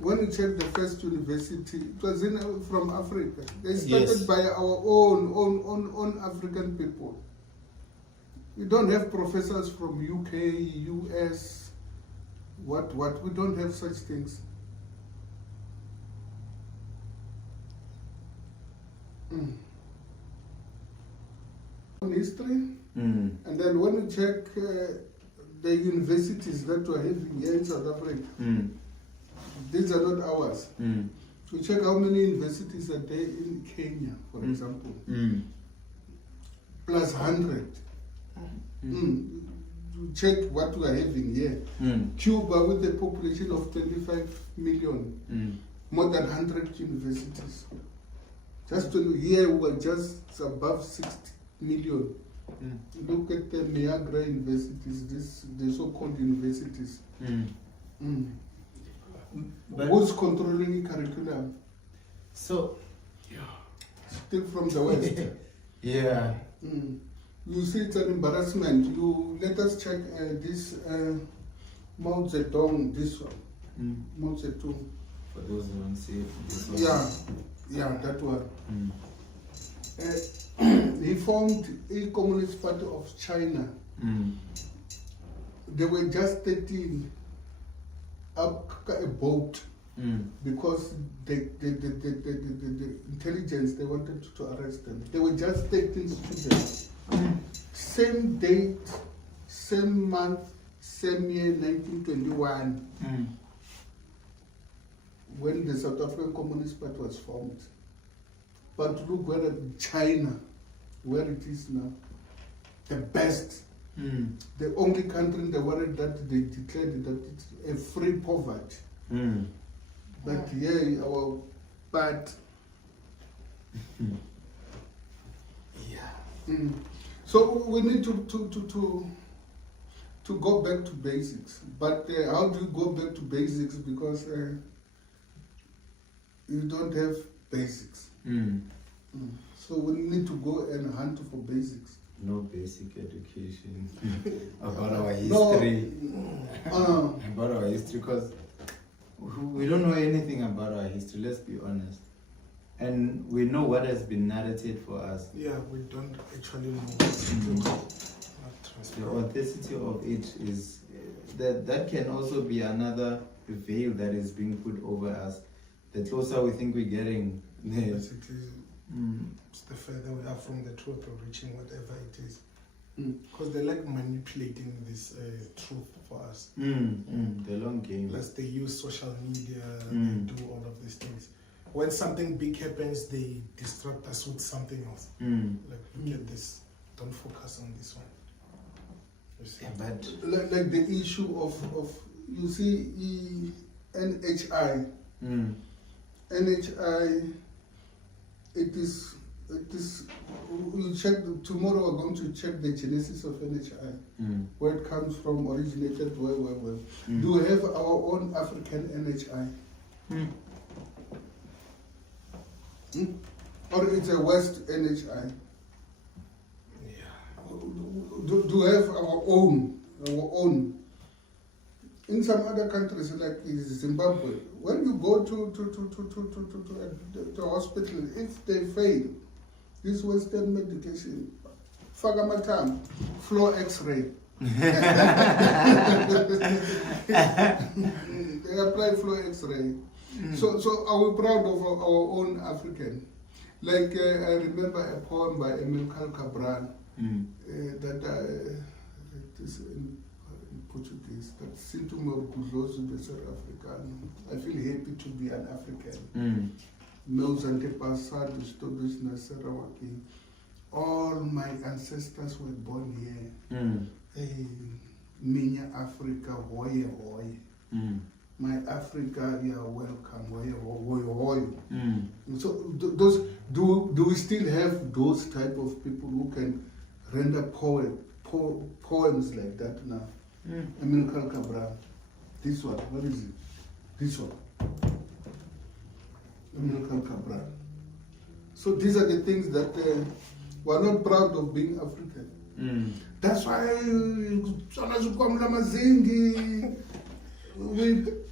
When you check the first university, it was from Africa. They started by our own African people. We don't have professors from UK, US, what. We don't have such things. History, and then when you check the universities that we're having here in South Africa, these are not ours. You check how many universities are there in Kenya, for example, plus 100. You check what we are having here. Cuba, with a population of 25 million, more than 100 universities. Just here we are just above 60 million. Look at the Niagara universities, the so-called universities. Who's controlling the curriculum? So, still from the West. You see, it's an embarrassment. You let us check this Mao Zedong, this one. Mao Zedong. For those who don't see this one. Yeah, that one. He formed a Communist Party of China. They were just 13 up a boat because the intelligence, they wanted to arrest them. They were just 13 students. Same date, same month, same year, 1921, when the South African Communist Party was formed. But look where China where it is now. The best. Mm. The only country in the world that they declared that it's a free poverty. Mm. But yeah, our but Yeah. so we need to go back to basics. But how do you go back to basics? Because you don't have basics. Mm. So we need to go and hunt for basics. No basic education about our history. About our history, because we don't know anything about our history, let's be honest. And we know what has been narrated for us. Yeah, we don't actually know. The authenticity of it is that can also be another veil that is being put over us. The closer we think we're getting, Basically, it's the further we are from the truth or reaching whatever it is. Because they like manipulating this truth for us. the long game. Plus, they use social media, they do all of these things. When something big happens, they distract us with something else. Like, look at this, don't focus on this one. You see? Yeah, but Like the issue of you see NHI. NHI, it is you check tomorrow we're going to check the genesis of NHI, where it comes from, originated, where. Do we have our own African NHI? Or it's a West NHI? Yeah. Do we have our own? In some other countries like Zimbabwe, when you go to hospital, if they fail this Western medication, fagamatam, floor X-ray. They apply floor X-ray. So are we proud of our own African? Like I remember a poem by Emil Cabral that is in Portuguese, that sinto me orgulhoso de ser africano. I feel happy to be an African. Meus antepassados todos nasceram aqui. All my ancestors were born here. Minha Africa, hoye hoye. My Africa, you are welcome. Hoye hoye hoye. So those do we still have those type of people who can render poems like that now? Emil Cabral. This one, what is it? This one. Emil Cabral. So these are the things that we're not proud of being African. That's why we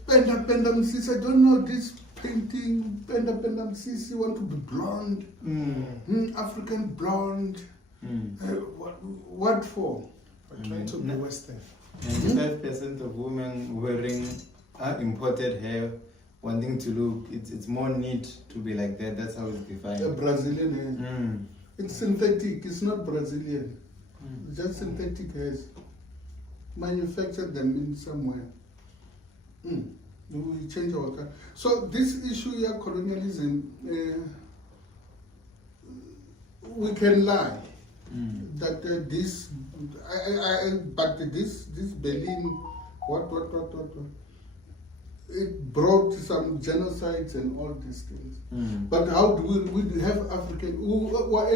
Penda Msisi, I don't know this painting, Penda Msisi want to be blonde, African blonde. What for? We're trying to be Western. 95% of women wearing imported hair, wanting to look, it's more neat to be like that. That's how it's defined. A Brazilian hair. It's synthetic, it's not Brazilian. It's just synthetic hairs. Manufactured them in somewhere. We change our culture. So this issue here, colonialism, we can lie that this, but this Berlin, what, it brought some genocides and all these things. But how do we have African, who are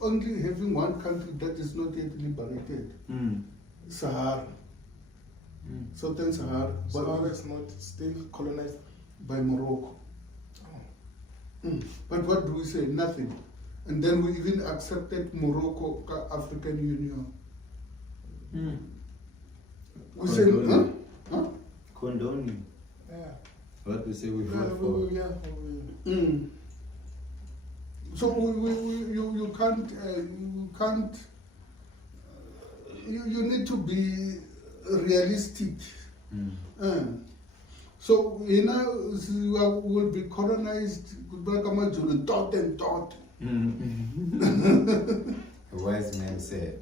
only having one country that is not yet liberated? Sahara. Southern Sahara. Sahara is not still colonized by Morocco. But what do we say? Nothing. And then we even accepted Morocco African Union. We say, huh? Condoning. Yeah. What we say we vote for. So you can't you need to be realistic. So you know we will be colonized. Dot and dot. A wise man said.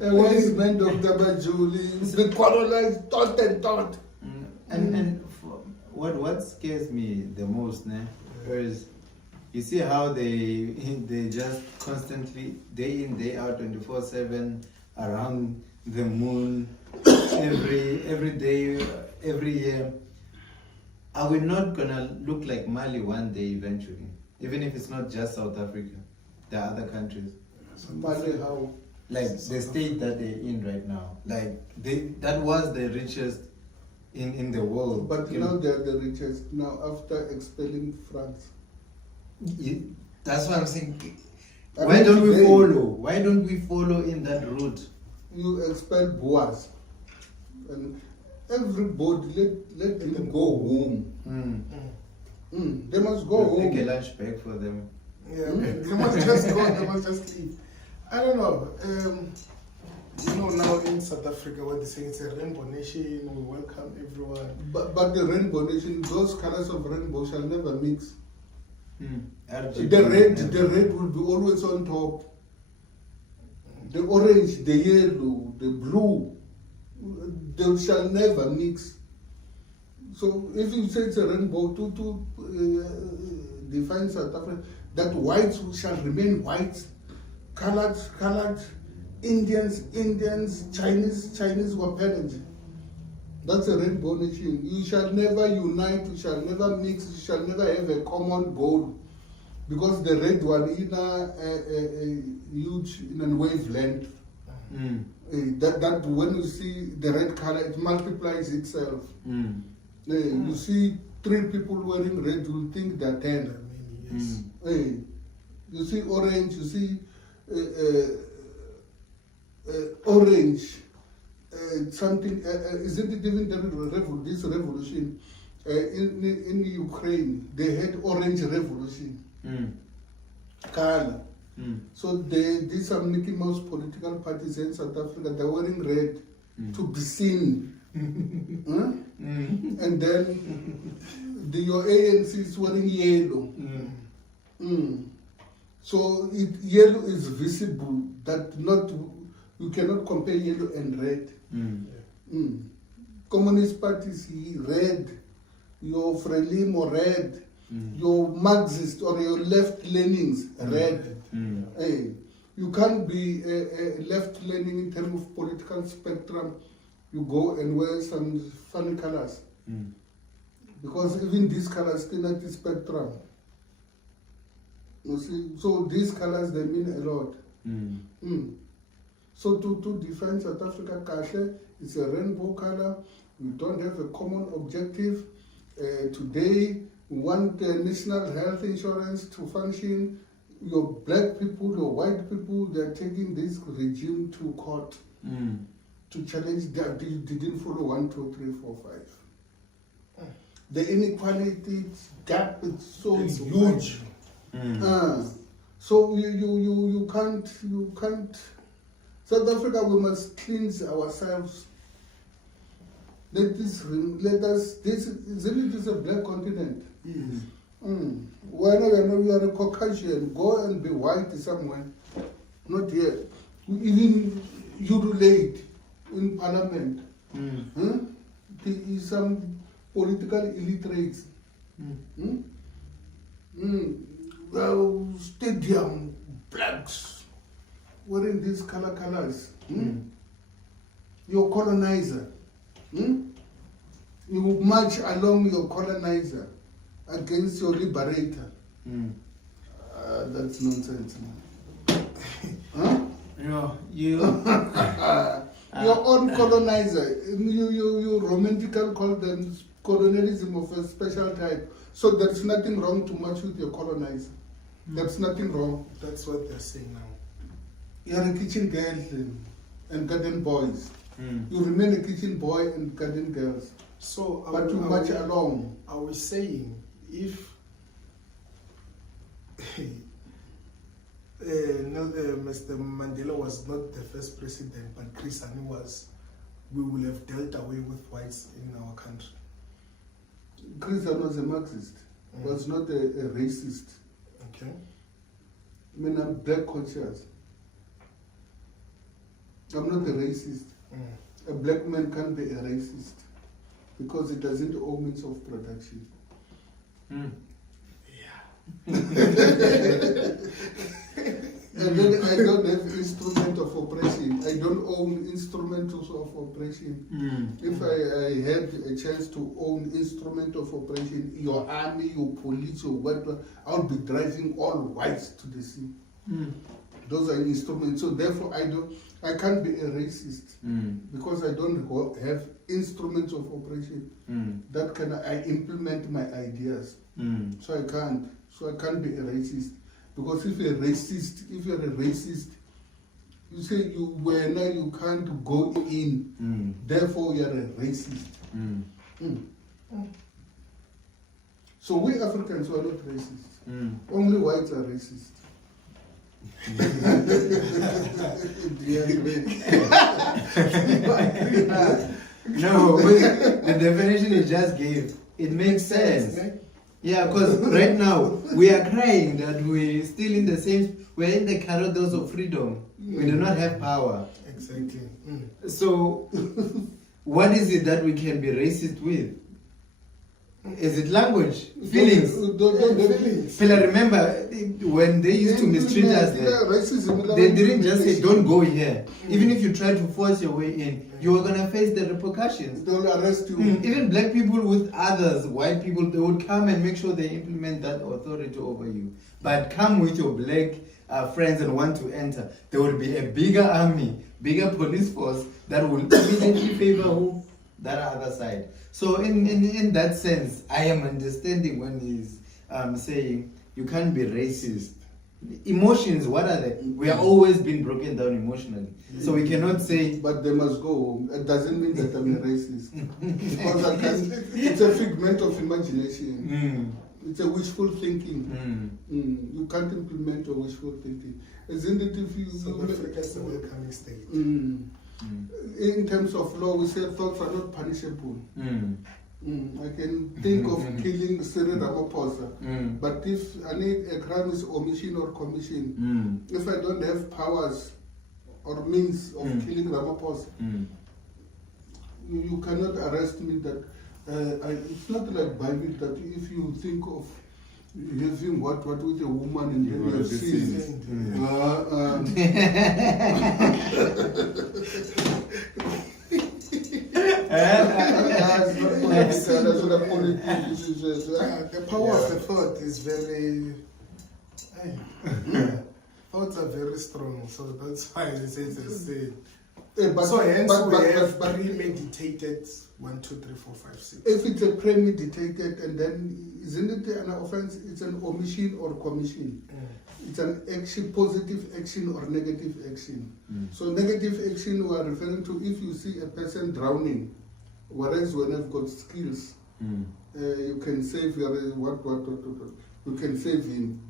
A wise man, Dr. Bajuli, be colonized dot and dot. And what scares me the most, is You see how they just constantly, day in, day out, 24/7, around the moon, every day, every year. Are we not gonna look like Mali one day eventually? Even if it's not just South Africa, there are other countries. Mali how? Like the state that they're in right now. Like that was the richest in the world. But now they're the richest now after expelling France. That's what I'm saying. Why don't we follow? Why don't we follow in that route? You expel Boas. And everybody let them go home. They must go home. Take a lunch break for them. Yeah, they must just go. They must just leave. I don't know. Now in South Africa, what they say, it's a rainbow nation. We welcome everyone. But the rainbow nation, those colors of rainbow shall never mix. RGB, The red will be always on top. The orange, the yellow, the blue, they shall never mix. So if you say it's a rainbow, to define South Africa, that whites shall remain whites, colored, Indians, Chinese were parents. That's a rainbow nation. You shall never unite, you shall never mix, you shall never have a common goal. Because the red one in a huge wavelength. That when you see the red color, it multiplies itself. You see 3 people wearing red, you'll think they're 10. Yes. You see orange, you see orange, something, isn't it even this revolution? In Ukraine, they had orange revolution. Color. So these are Mickey Mouse political parties in South Africa, they're wearing red to be seen. And then your ANC is wearing yellow. So yellow is visible, that not you cannot compare yellow and red. Communist parties red, your Frelimo red, your Marxist or your left leanings red. Hey, you can't be a left leaning in terms of political spectrum. You go and wear some funny colors. Because even these colors still not the spectrum. You see, so these colors, they mean a lot. So to define South Africa, Kashe, it's a rainbow color. We don't have a common objective. Today, we want national health insurance to function. Your black people, your white people, they're taking this regime to court to challenge that they didn't follow 1, 2, 3, 4, 5. The inequality gap is so huge. So you can't. South Africa, we must cleanse ourselves. This is a black continent. Whenever you are a Caucasian, go and be white somewhere. Not here. Even you relate in parliament. There is some political illiterates. Stadium, blacks, wearing these colors. Your colonizer. You march along your colonizer against your liberator. That's nonsense. Your own colonizer. You romantically call them colonialism of a special type. So there's nothing wrong to match with your colonizer. There's nothing wrong. That's what they're saying now. You're a kitchen girl and garden boys. You remain a kitchen boy and garden girls. So, but too much along. I was saying, if Mr. Mandela was not the first president, but Chris Hani was, we will have dealt away with whites in our country. Chris Hani was a Marxist, was not a racist. Okay. I mean, I'm black conscious. I'm not a racist. A black man can't be a racist because it doesn't owe means of production. And then I don't have instrument of operation. I don't own instruments of operation. If I had a chance to own instrument of operation, your army, your police, or whatever, I would be driving all whites to the sea. Those are instruments. So therefore, I can't be a racist because I don't have instruments of operation that I implement my ideas. So I can't. So I can't be a racist. Because if you're a racist, you say you can't go in, therefore you're a racist. So we Africans are not racist. Only whites are racist. No, but the definition you just gave, it makes sense. Yeah, because right now we are crying that we're still in the same, we're in the corridors of freedom. We do not have power. Exactly. So, what is it that we can be racist with? Is it language? Feelings? Phil, I remember when they used to mistreat us, they didn't just say, don't go here. Even if you try to force your way in, you are going to face the repercussions. They'll arrest you. Even black people with others, white people, they would come and make sure they implement that authority over you. But come with your black friends and want to enter, there will be a bigger army, bigger police force that will immediately favor who? That other side. So in that sense, I am understanding when he's saying you can't be racist. Emotions, what are they? We are always being broken down emotionally. So we cannot say... But they must go home. It doesn't mean that I'm a racist. Because it's a figment of imagination. It's a wishful thinking. You can't implement your wishful thinking. Isn't it if you... South Africa is a welcoming state. In terms of law, we say thoughts are not punishable. I can think of killing Cyril Ramaphosa, but if a crime is omission or commission, if I don't have powers or means of killing Ramaphosa, you cannot arrest me. That it's not like Bible that if you think of having what with a woman and then you have sinned. The power of the thought is very... thoughts are very strong, so that's why it says a sin. So hence we have premeditated 1, 2, 3, 4, 5, 6. If it's a premeditated, and then isn't it an offense? It's an omission or commission. It's an action, positive action or negative action. So negative action we are referring to if you see a person drowning, whereas when I've got skills, you can save your you can save him.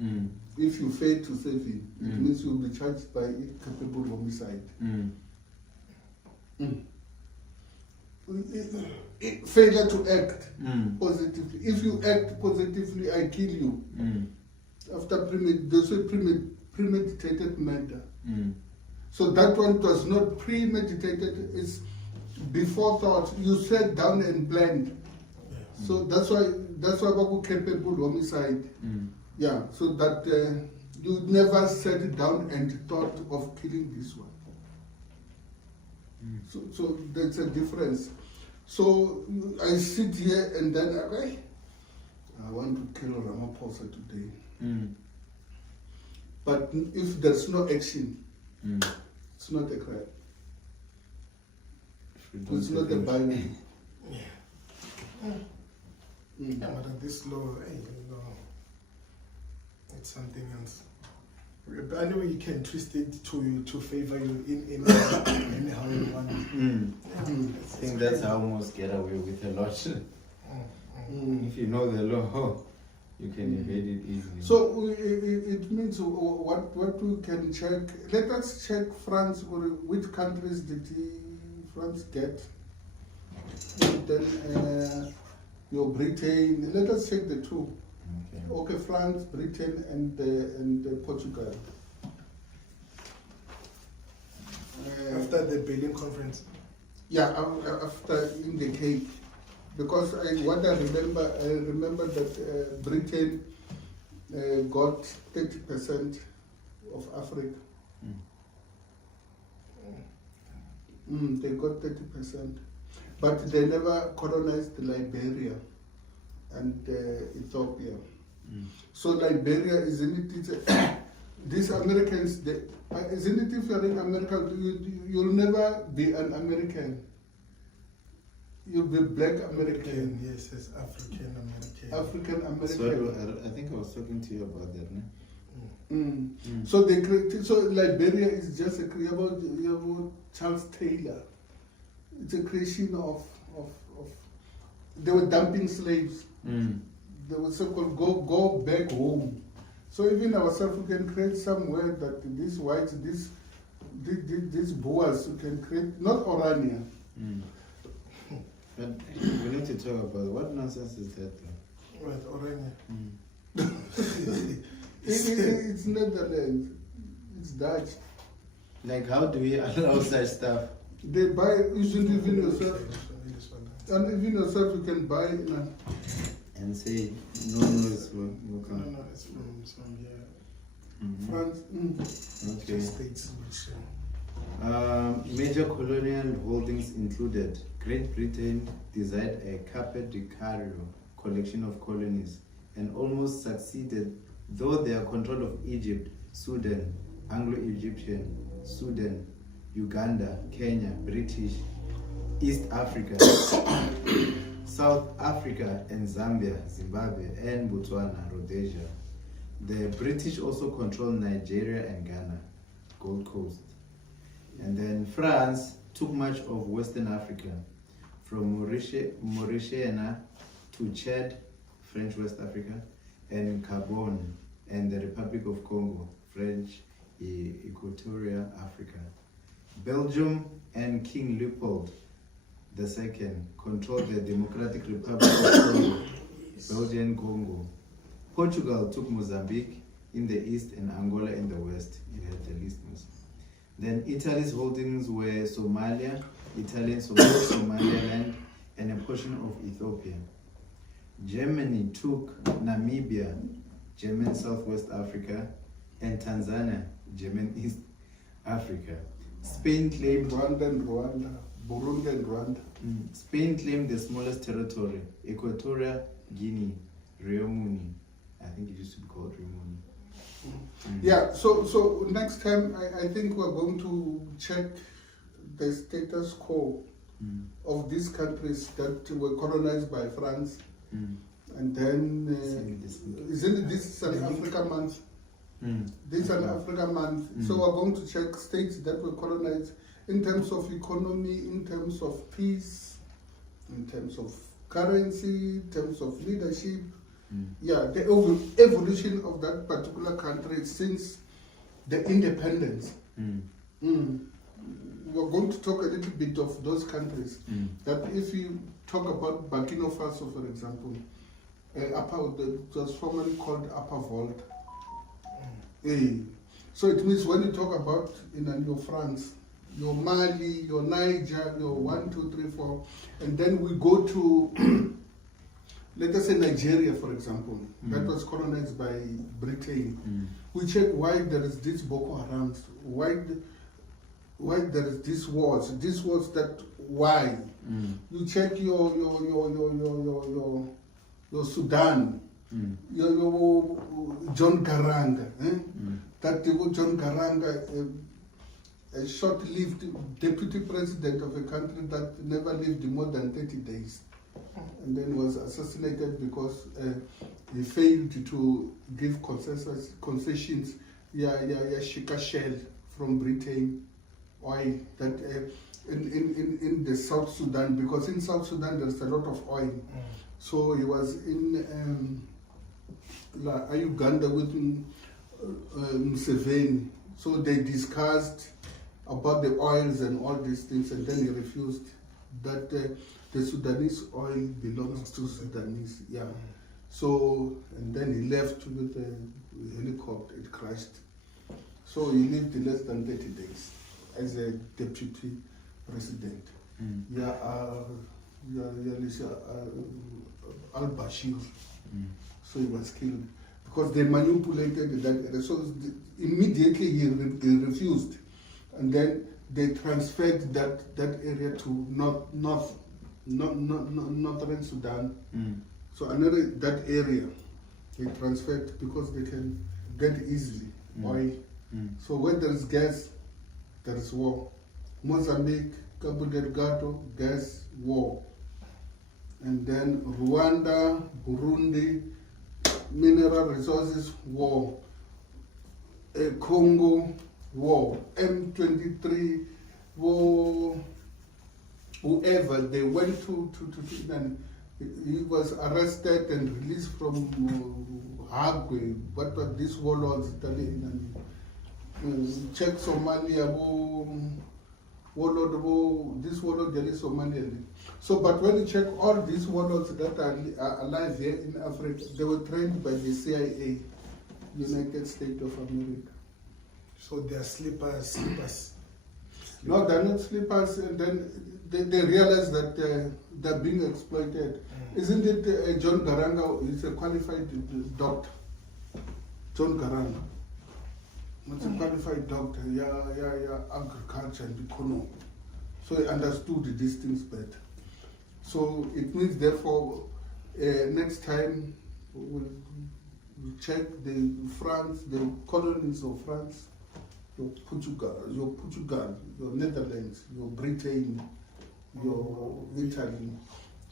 If you fail to save him, it means you'll be charged by incapable homicide. Failure to act positively. If you act positively, I kill you. After premeditated murder. So that one was not premeditated, it's before thought. You sat down and planned. So that's why we capable homicide. Yeah, so that you never sat down and thought of killing this one. So that's a difference. So I sit here and then I want to kill Ramaphosa today. But if there's no action, it's not a crime. It's not a Bible. But this law, it's something else. I know you can twist it to favor you in how you want. I think that's how most get away with a lot. If you know the law, you can evade it easily. So it means what we can check. Let us check France. Or which countries did France get? And then your Britain. Let us check the two. Okay, France, Britain, and Portugal. After the Berlin conference. Yeah, after in the Cape, because what I remember that Britain got 30% of Africa. They got 30%. But they never colonized Liberia and Ethiopia. So Liberia, isn't it? These Americans, isn't it if you're in America, you'll never be an American. You'll be black American. Yes, it's African American. African American. So I think I was talking to you about that, no? So they created. So Liberia is just a about Charles Taylor. It's a creation of. They were dumping slaves. They were so-called go back home. So even ourselves, we can create somewhere that these whites, these Boers, we can create not Orania. But we need to talk about what nonsense is that? What, Orania? It's Netherlands. It's Dutch. Like, how do we allow such stuff? They buy, you shouldn't even yourself. And even yourself, you can buy and say, no, it's from No, it's from here. France. Okay. States. Major colonial holdings included Great Britain designed a Cape de Cario collection of colonies and almost succeeded, though their control of Egypt, Sudan, Anglo-Egyptian, Sudan, Uganda, Kenya, British, East Africa, South Africa, and Zambia, Zimbabwe, and Botswana, Rhodesia. The British also controlled Nigeria and Ghana, Gold Coast. And then France took much of Western Africa, from Mauritania to Chad, French West Africa, and Gabon, and the Republic of Congo, French Equatorial Africa. Belgium and King Leopold II controlled the Democratic Republic of Congo, Belgian Congo. Portugal took Mozambique in the east and Angola in the west. You had the listeners. Then Italy's holdings were Somalia, Italian Somaliland, and a portion of Ethiopia. Germany took Namibia, German Southwest Africa, and Tanzania, German East Africa. Spain claimed Rwanda, Burundi and Rwanda. Spain claimed the smallest territory, Equatorial Guinea, Rio Muni. I think it used to be called Rio Muni. Yeah, so next time I think we're going to check the status quo of these countries that were colonized by France. And then, isn't it this South Africa month? This South Africa month. So we're going to check states that were colonized in terms of economy, in terms of peace, in terms of currency, in terms of leadership. Yeah, the evolution of that particular country since the independence. We're going to talk a little bit of those countries. That if you talk about Burkina Faso, for example, it was formerly called Upper Volta. So it means when you talk about your France, your Mali, your Niger, your 1, 2, 3, 4, and then we go to let us say Nigeria, for example, that was colonized by Britain. We check why there is this Boko Haram, why there is this wars that why. You check your Sudan, your John Garanga, that John Garanga, a short-lived deputy president of a country that never lived more than 30 days. And then was assassinated because he failed to give concessions. Shika Shell from Britain, oil that in the South Sudan, because in South Sudan there's a lot of oil. So he was in Uganda with Museveni. So they discussed about the oils and all these things, and then he refused that. The Sudanese oil belongs to Sudanese, So, and then he left with a helicopter, it crashed. So he lived less than 30 days as a deputy president. Al-Bashir. So he was killed. because they manipulated that area. So immediately he refused, and then they transferred that area to northern Sudan. So another that area they transferred because they can get easily oil. So when there is gas, there is war. Mozambique, Cabo Delgado, gas, war. And then Rwanda, Burundi, mineral resources, war. Congo, war. M23, war. Whoever, they went to and he was arrested and released from Hagwe. What were these warlords? Check Somalia, warlord, this warlord there is Somalia. So, but when you check all these warlords that are alive here in Africa, they were trained by the CIA, United States of America. So they are sleepers. No, they're not sleepers, and then they realize that they're being exploited. Isn't it John Garanga is a qualified doctor? John Garanga. It's a qualified doctor, agriculture and economy. So he understood these things better. So it means, therefore, next time we'll check the France, the colonies of France, your Portugal, your Netherlands, your Britain, your Italy.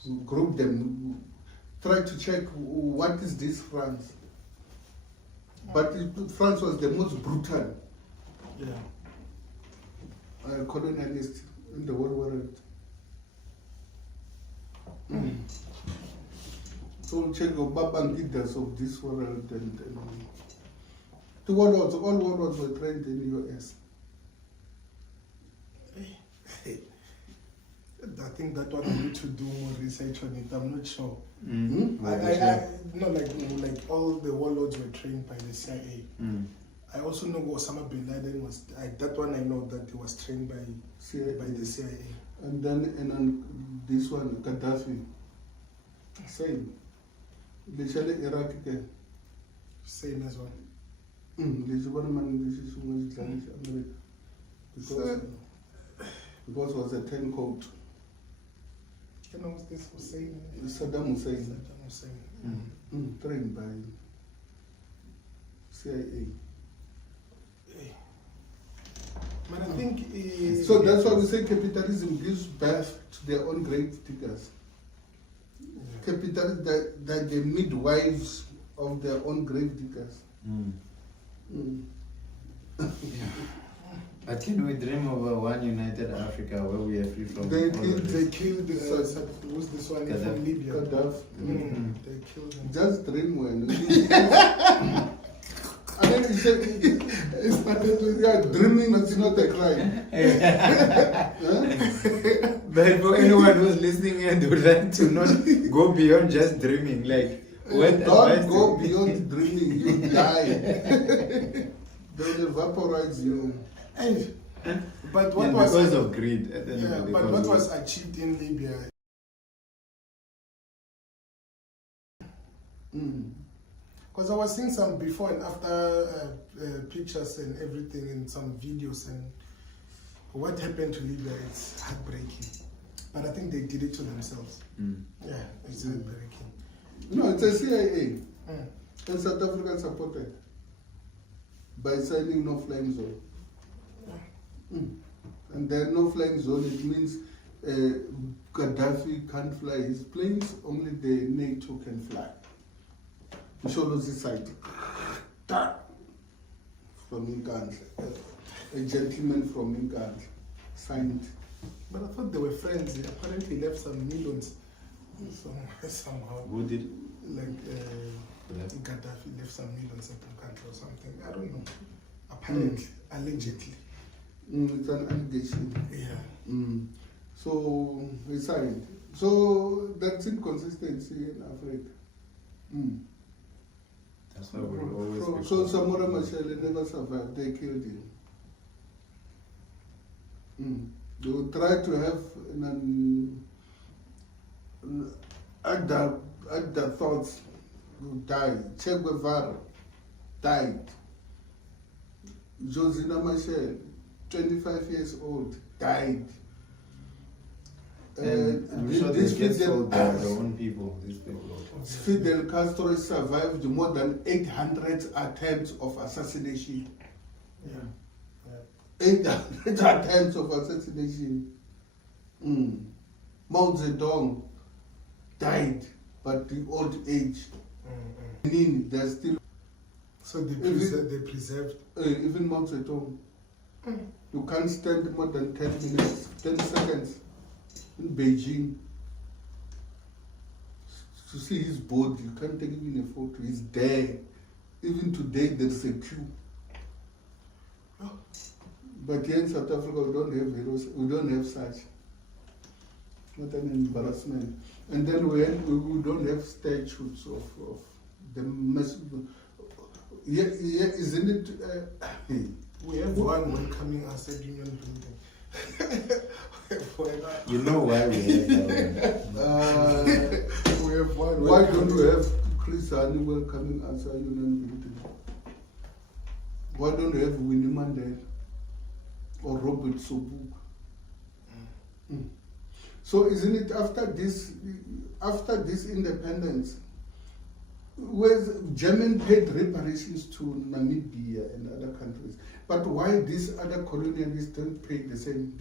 You group them. Try to check what is this France. But France was the most brutal colonialist in the whole world. So check your Babangidas of this world and the warlords, all warlords were trained in the US. I think that one I need to do more research on it. I'm not sure. Like all the warlords were trained by the CIA. I also know Osama bin Laden was. That one I know that he was trained by the CIA. And then this one Gaddafi, same. Literally Iraq again. Same as well. This one man, this is America. Because it was a 10 code. You know what this Hussein? Saddam Hussein. Saddam Hussein. Trained by CIA. But I think so that's why we say capitalism gives birth to their own grave diggers. Capitalism that the midwives of their own grave diggers. But can we dream of one united Africa where we are free from they all of killed this? who's this one Gaddafi. from Libya? Gaddafi. They killed him. Just dream when. I mean, it's dreaming is not a crime. But for anyone who's listening and would like to not go beyond just dreaming, like what don't go beyond dreaming, you die. They'll vaporize you. But what was because of greed at the end of the day. But what was achieved in Libya? Because I was seeing some before and after pictures and everything and some videos, and what happened to Libya, it's heartbreaking. But I think they did it to themselves. Yeah, it's heartbreaking. No, it's a CIA. And South Africa supported by signing no flying zone. And there no flying zone, it means Gaddafi can't fly his planes, only the NATO can fly. Msholozi side. From Nkwangulatilo. A gentleman from Nkwangulatilo signed. But I thought they were friends. He apparently left some millions somehow. Who did? Like Gaddafi left some millions in Nkwangulatilo or something. I don't know. Apparently, allegedly. It's an allegation. Yeah. So we signed. So that's inconsistency in Africa. That's why we always. So Samora Machel never survived. They killed him. They would try to have other thoughts. Would die. Che Guevara. died. Josina Machel, 25 years old, died. And I'm sure this they get Fidel, sold their own people, these people. Fidel Castro survived more than 800 attempts of assassination. Yeah. 800 attempts of assassination. Mao Zedong died, but the old age. They're still. So they preserved. Even Mao Zedong. You can't stand more than 10 minutes, 10 seconds in Beijing. To see his body, you can't take even a photo. He's there. Even today, there's a queue. But here in South Africa, we don't have heroes. We don't have such. What an embarrassment. And then we don't have statues of the massive. Yeah, isn't it? We have one coming outside Union Building. You know why we have that We have one. Why don't we have Chris Honeywell coming outside Union Building? Why don't we have Winnie Mandela or Robert Sobuk? So isn't it after this independence, where German paid reparations to Namibia and other countries, but why these other colonialists don't pay the same?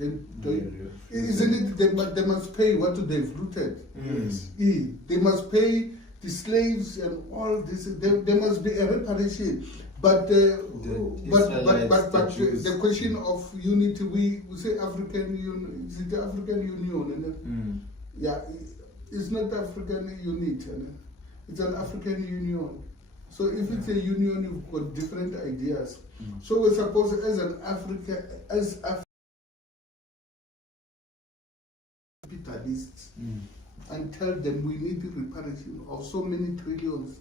Isn't it? But they must pay what they've looted. Yes. They must pay the slaves and all this. There must be a reparation. But the question of unity, we say African Union. Is it the African Union? Yeah, it's not African unity. It's an African Union. So if it's a union, you've got different ideas. So we're supposed, as capitalists, and tell them we need reparation of so many trillions.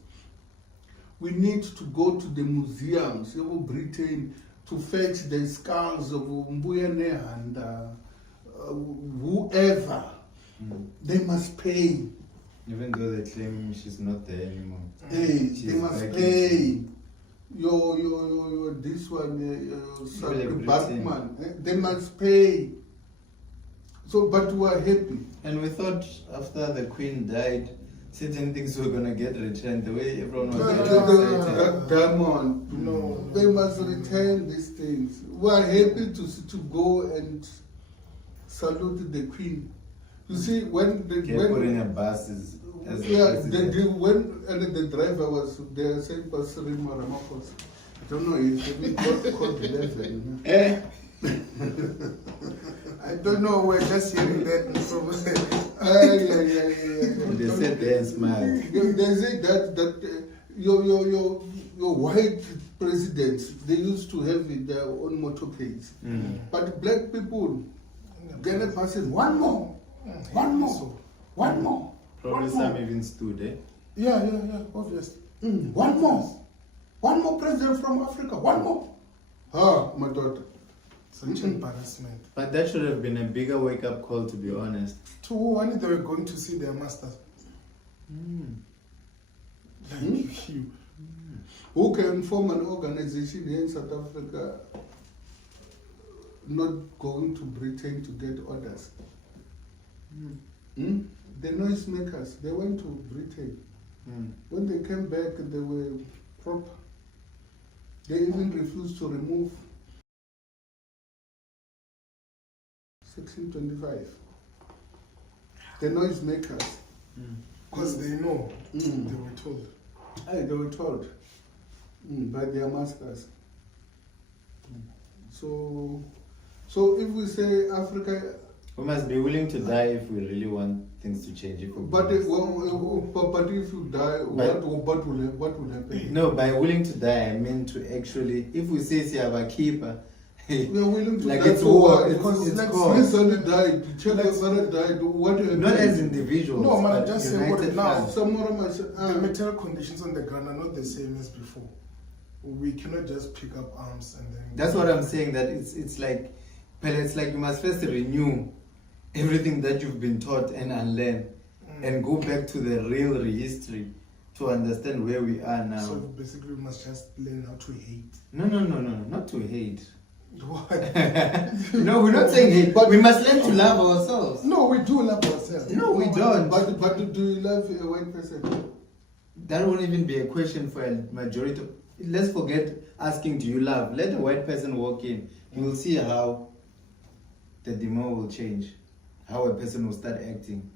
We need to go to the museums of Britain to fetch the skulls of Mbuyane and whoever. They must pay. Even though they claim she's not there anymore. Hey, they must pay. Your this one, Batman. They must pay. So, but we are happy. And we thought after the Queen died, certain things were gonna get returned. The way everyone was getting excited. Diamond. No. They must return these things. We are happy to go and salute the Queen. You see, when putting a bus as when the driver was there, saying Pastor Ramaphosa. I don't know if he called 11. I don't know. We're just hearing that from. They said they and smiled. They say that your white presidents, they used to have their own motorcades, but black people get a person one more. Probably some even stood, eh? Yeah, obviously. One more president from Africa, one more. My daughter. Such embarrassment. But that should have been a bigger wake-up call, to be honest. To when they were going to see their masters. Who can form an organization here in South Africa not going to Britain to get orders? The noisemakers, they went to Britain. When they came back, they were proper. They even refused to remove Section 25. The noisemakers. Because they know. They were told. They were told by their masters. So if we say Africa, we must be willing to die if we really want things to change. But if you die, what will happen? No, by willing to die, I mean to actually, if we say Siaba keeper, we are willing to like die it's for war. what? It's My called. son died, Che Guevara died, what happened? Not as individuals. No, man, but just say what united it now. front. The material conditions on the ground are not the same as before. We cannot just pick up arms and then. That's what I'm saying. That it's like you must first renew everything that you've been taught and unlearn, and go back to the real history to understand where we are now. So basically, we must just learn how to hate. No, not to hate. What? No, we're not saying hate, but we must learn to love ourselves. No, we do love ourselves. No, we don't. But do you love a white person? That won't even be a question for a majority. Let's forget asking, do you love? Let a white person walk in. You will see how the demo will change. How a person will start acting.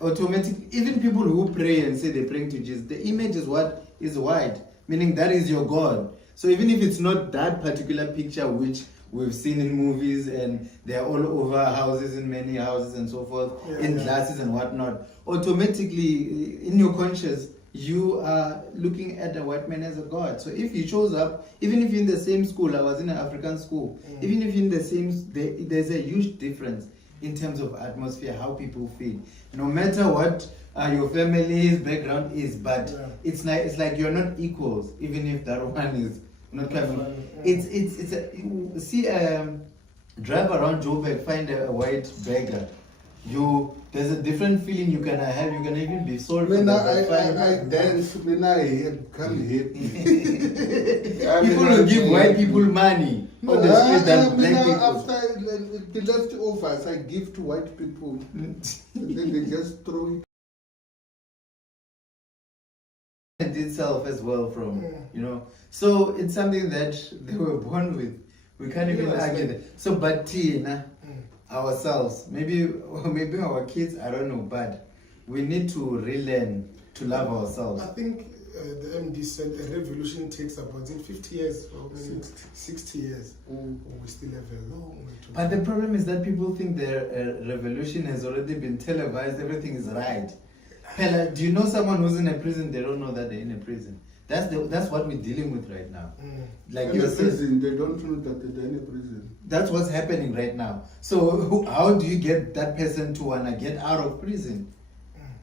Automatic. Even people who pray and say they're praying to Jesus, the image is what is white, meaning that is your God. So even if it's not that particular picture which we've seen in movies and they're all over houses, in many houses and so forth, in glasses and whatnot, automatically in your conscience you are looking at a white man as a god. So if he shows up, even if you're in the same school, I was in an African school, even if you're in the same, there's a huge difference in terms of atmosphere, how people feel. No matter what your family's background is, but it's like you're not equals, even if that one is not coming. It's a, see drive around Joburg, find a white beggar. There's a different feeling you can have. You can even be sorry for When them. I dance, when I come here, People will give white people money on the street than black people. after the leftovers, I give to white people, and then they just throw it. Itself as well from so it's something that they were born with. We can't even argue that. So but Tina, ourselves, maybe our kids, I don't know, but we need to relearn to love ourselves. I think the MD said a revolution takes about 50 years or maybe 60 years. We still have a long way to go. But the problem is that people think the revolution has already been televised, everything is right. Hella, do you know someone who's in a prison? They don't know that they're in a prison. That's what we're dealing with right now. Like In you're the prison, they don't know that they're in a prison. That's what's happening right now. So how do you get that person to wanna get out of prison?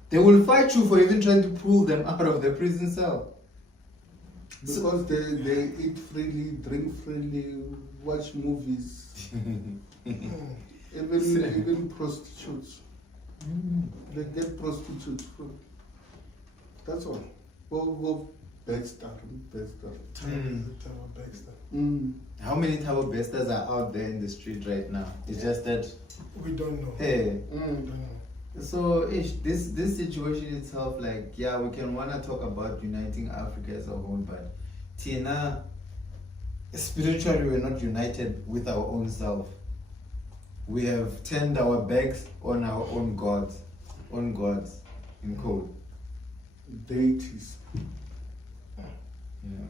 They will fight you for even trying to pull them out of the prison cell. Because they eat freely, drink freely, watch movies, even prostitutes. They get prostitutes from. That's all. Well, Baxter. How many Tabo Bestas are out there in the street right now? It's just that we don't know. Hey. We don't know. So this situation itself, like we can wanna talk about uniting Africa as a whole, but Tina, spiritually we're not united with our own self. We have turned our backs on our own gods in code. Deities.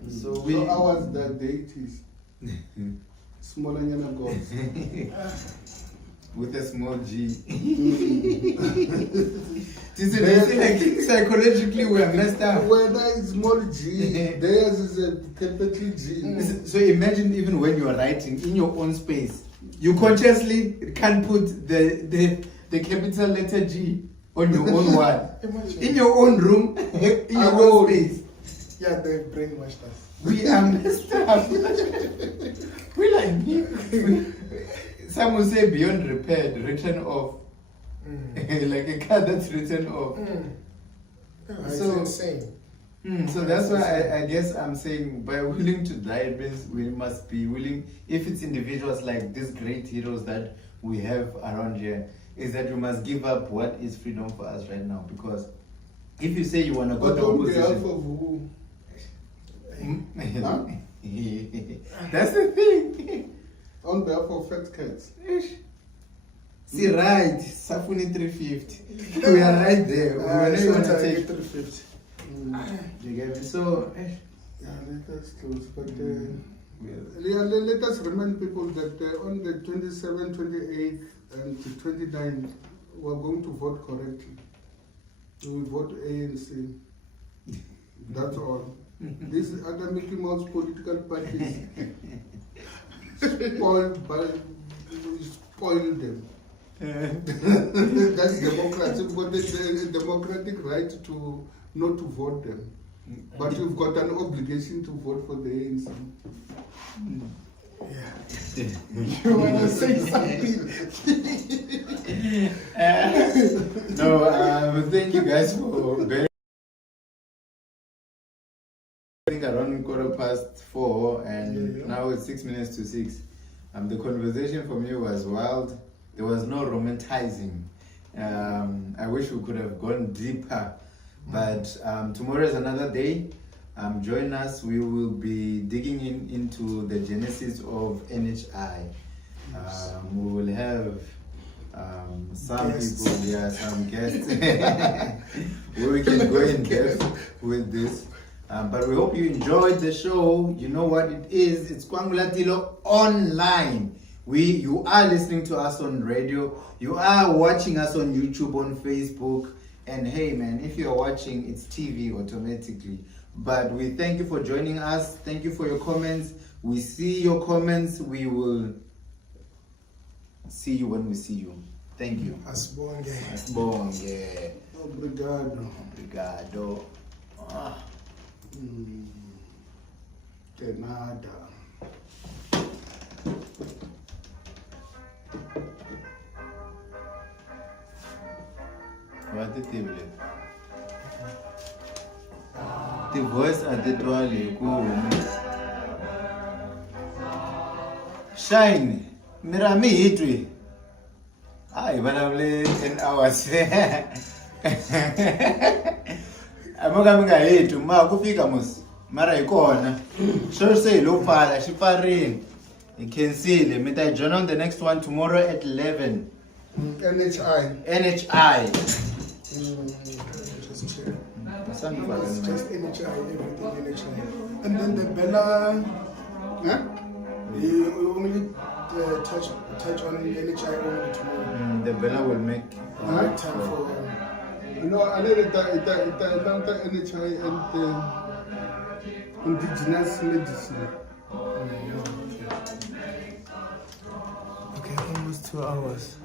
So ours the deities. Smaller gods. With a small G. Like psychologically we are messed up. Whether it's small G, theirs is a capital G. So imagine even when you are writing in your own space, you consciously can't put the capital letter G on your own word. In your own room, in your own space. Yeah, they brainwashed us. We are messed up. We like some will say beyond repair, written off. Like a car that's written off. So insane. So that's why I guess I'm saying by willing to die, it means we must be willing, if it's individuals like these great heroes that we have around here, is that we must give up what is freedom for us right now. Because if you say you want to go to opposition, on behalf of who? That's the thing. On behalf of fat cats. See, right, Safuni 350. We are right there. We want to take 350. You get me? So, let us close. But let us remind people that on the 27th, 28th, and 29th, we are going to vote correctly. We vote ANC. That's all. These other Mickey Mouse political parties spoil them. That's democracy. We've got the democratic right to not to vote them. But you've got an obligation to vote for the ANC. Yeah. You want to say something? No, thank you guys for bearing 4 and now it's 6 minutes to 6. The conversation for me was wild. There was no romanticizing. I wish we could have gone deeper, but tomorrow is another day. Join us. We will be digging into the genesis of NHI. We will have some guests. People, some guests, where we can go in depth with this. But we hope you enjoyed the show. You know what it is. It's Nkwangulatilo online. You are listening to us on radio. You are watching us on YouTube, on Facebook. And hey man, if you're watching, it's TV automatically. But we thank you for joining us. Thank you for your comments. We see your comments. We will see you when we see you. Thank you. Asibonge. Asibonge. Obrigado. Obrigado. De nada. What the table? The voice at the toilet. Shine. Mirami hitwi. Ay, banable 10 hours. Amoga yethu ma kufika musi mara ikona sure say lo phala xifarini cancel mita join on the next one tomorrow at 11 NHI Just check. something It's just NHI, everything NHI. And then the Bella, you only touch on NHI only tomorrow. the Bella will make Time for no, I know that NHI and indigenous medicine. okay, almost 2 hours.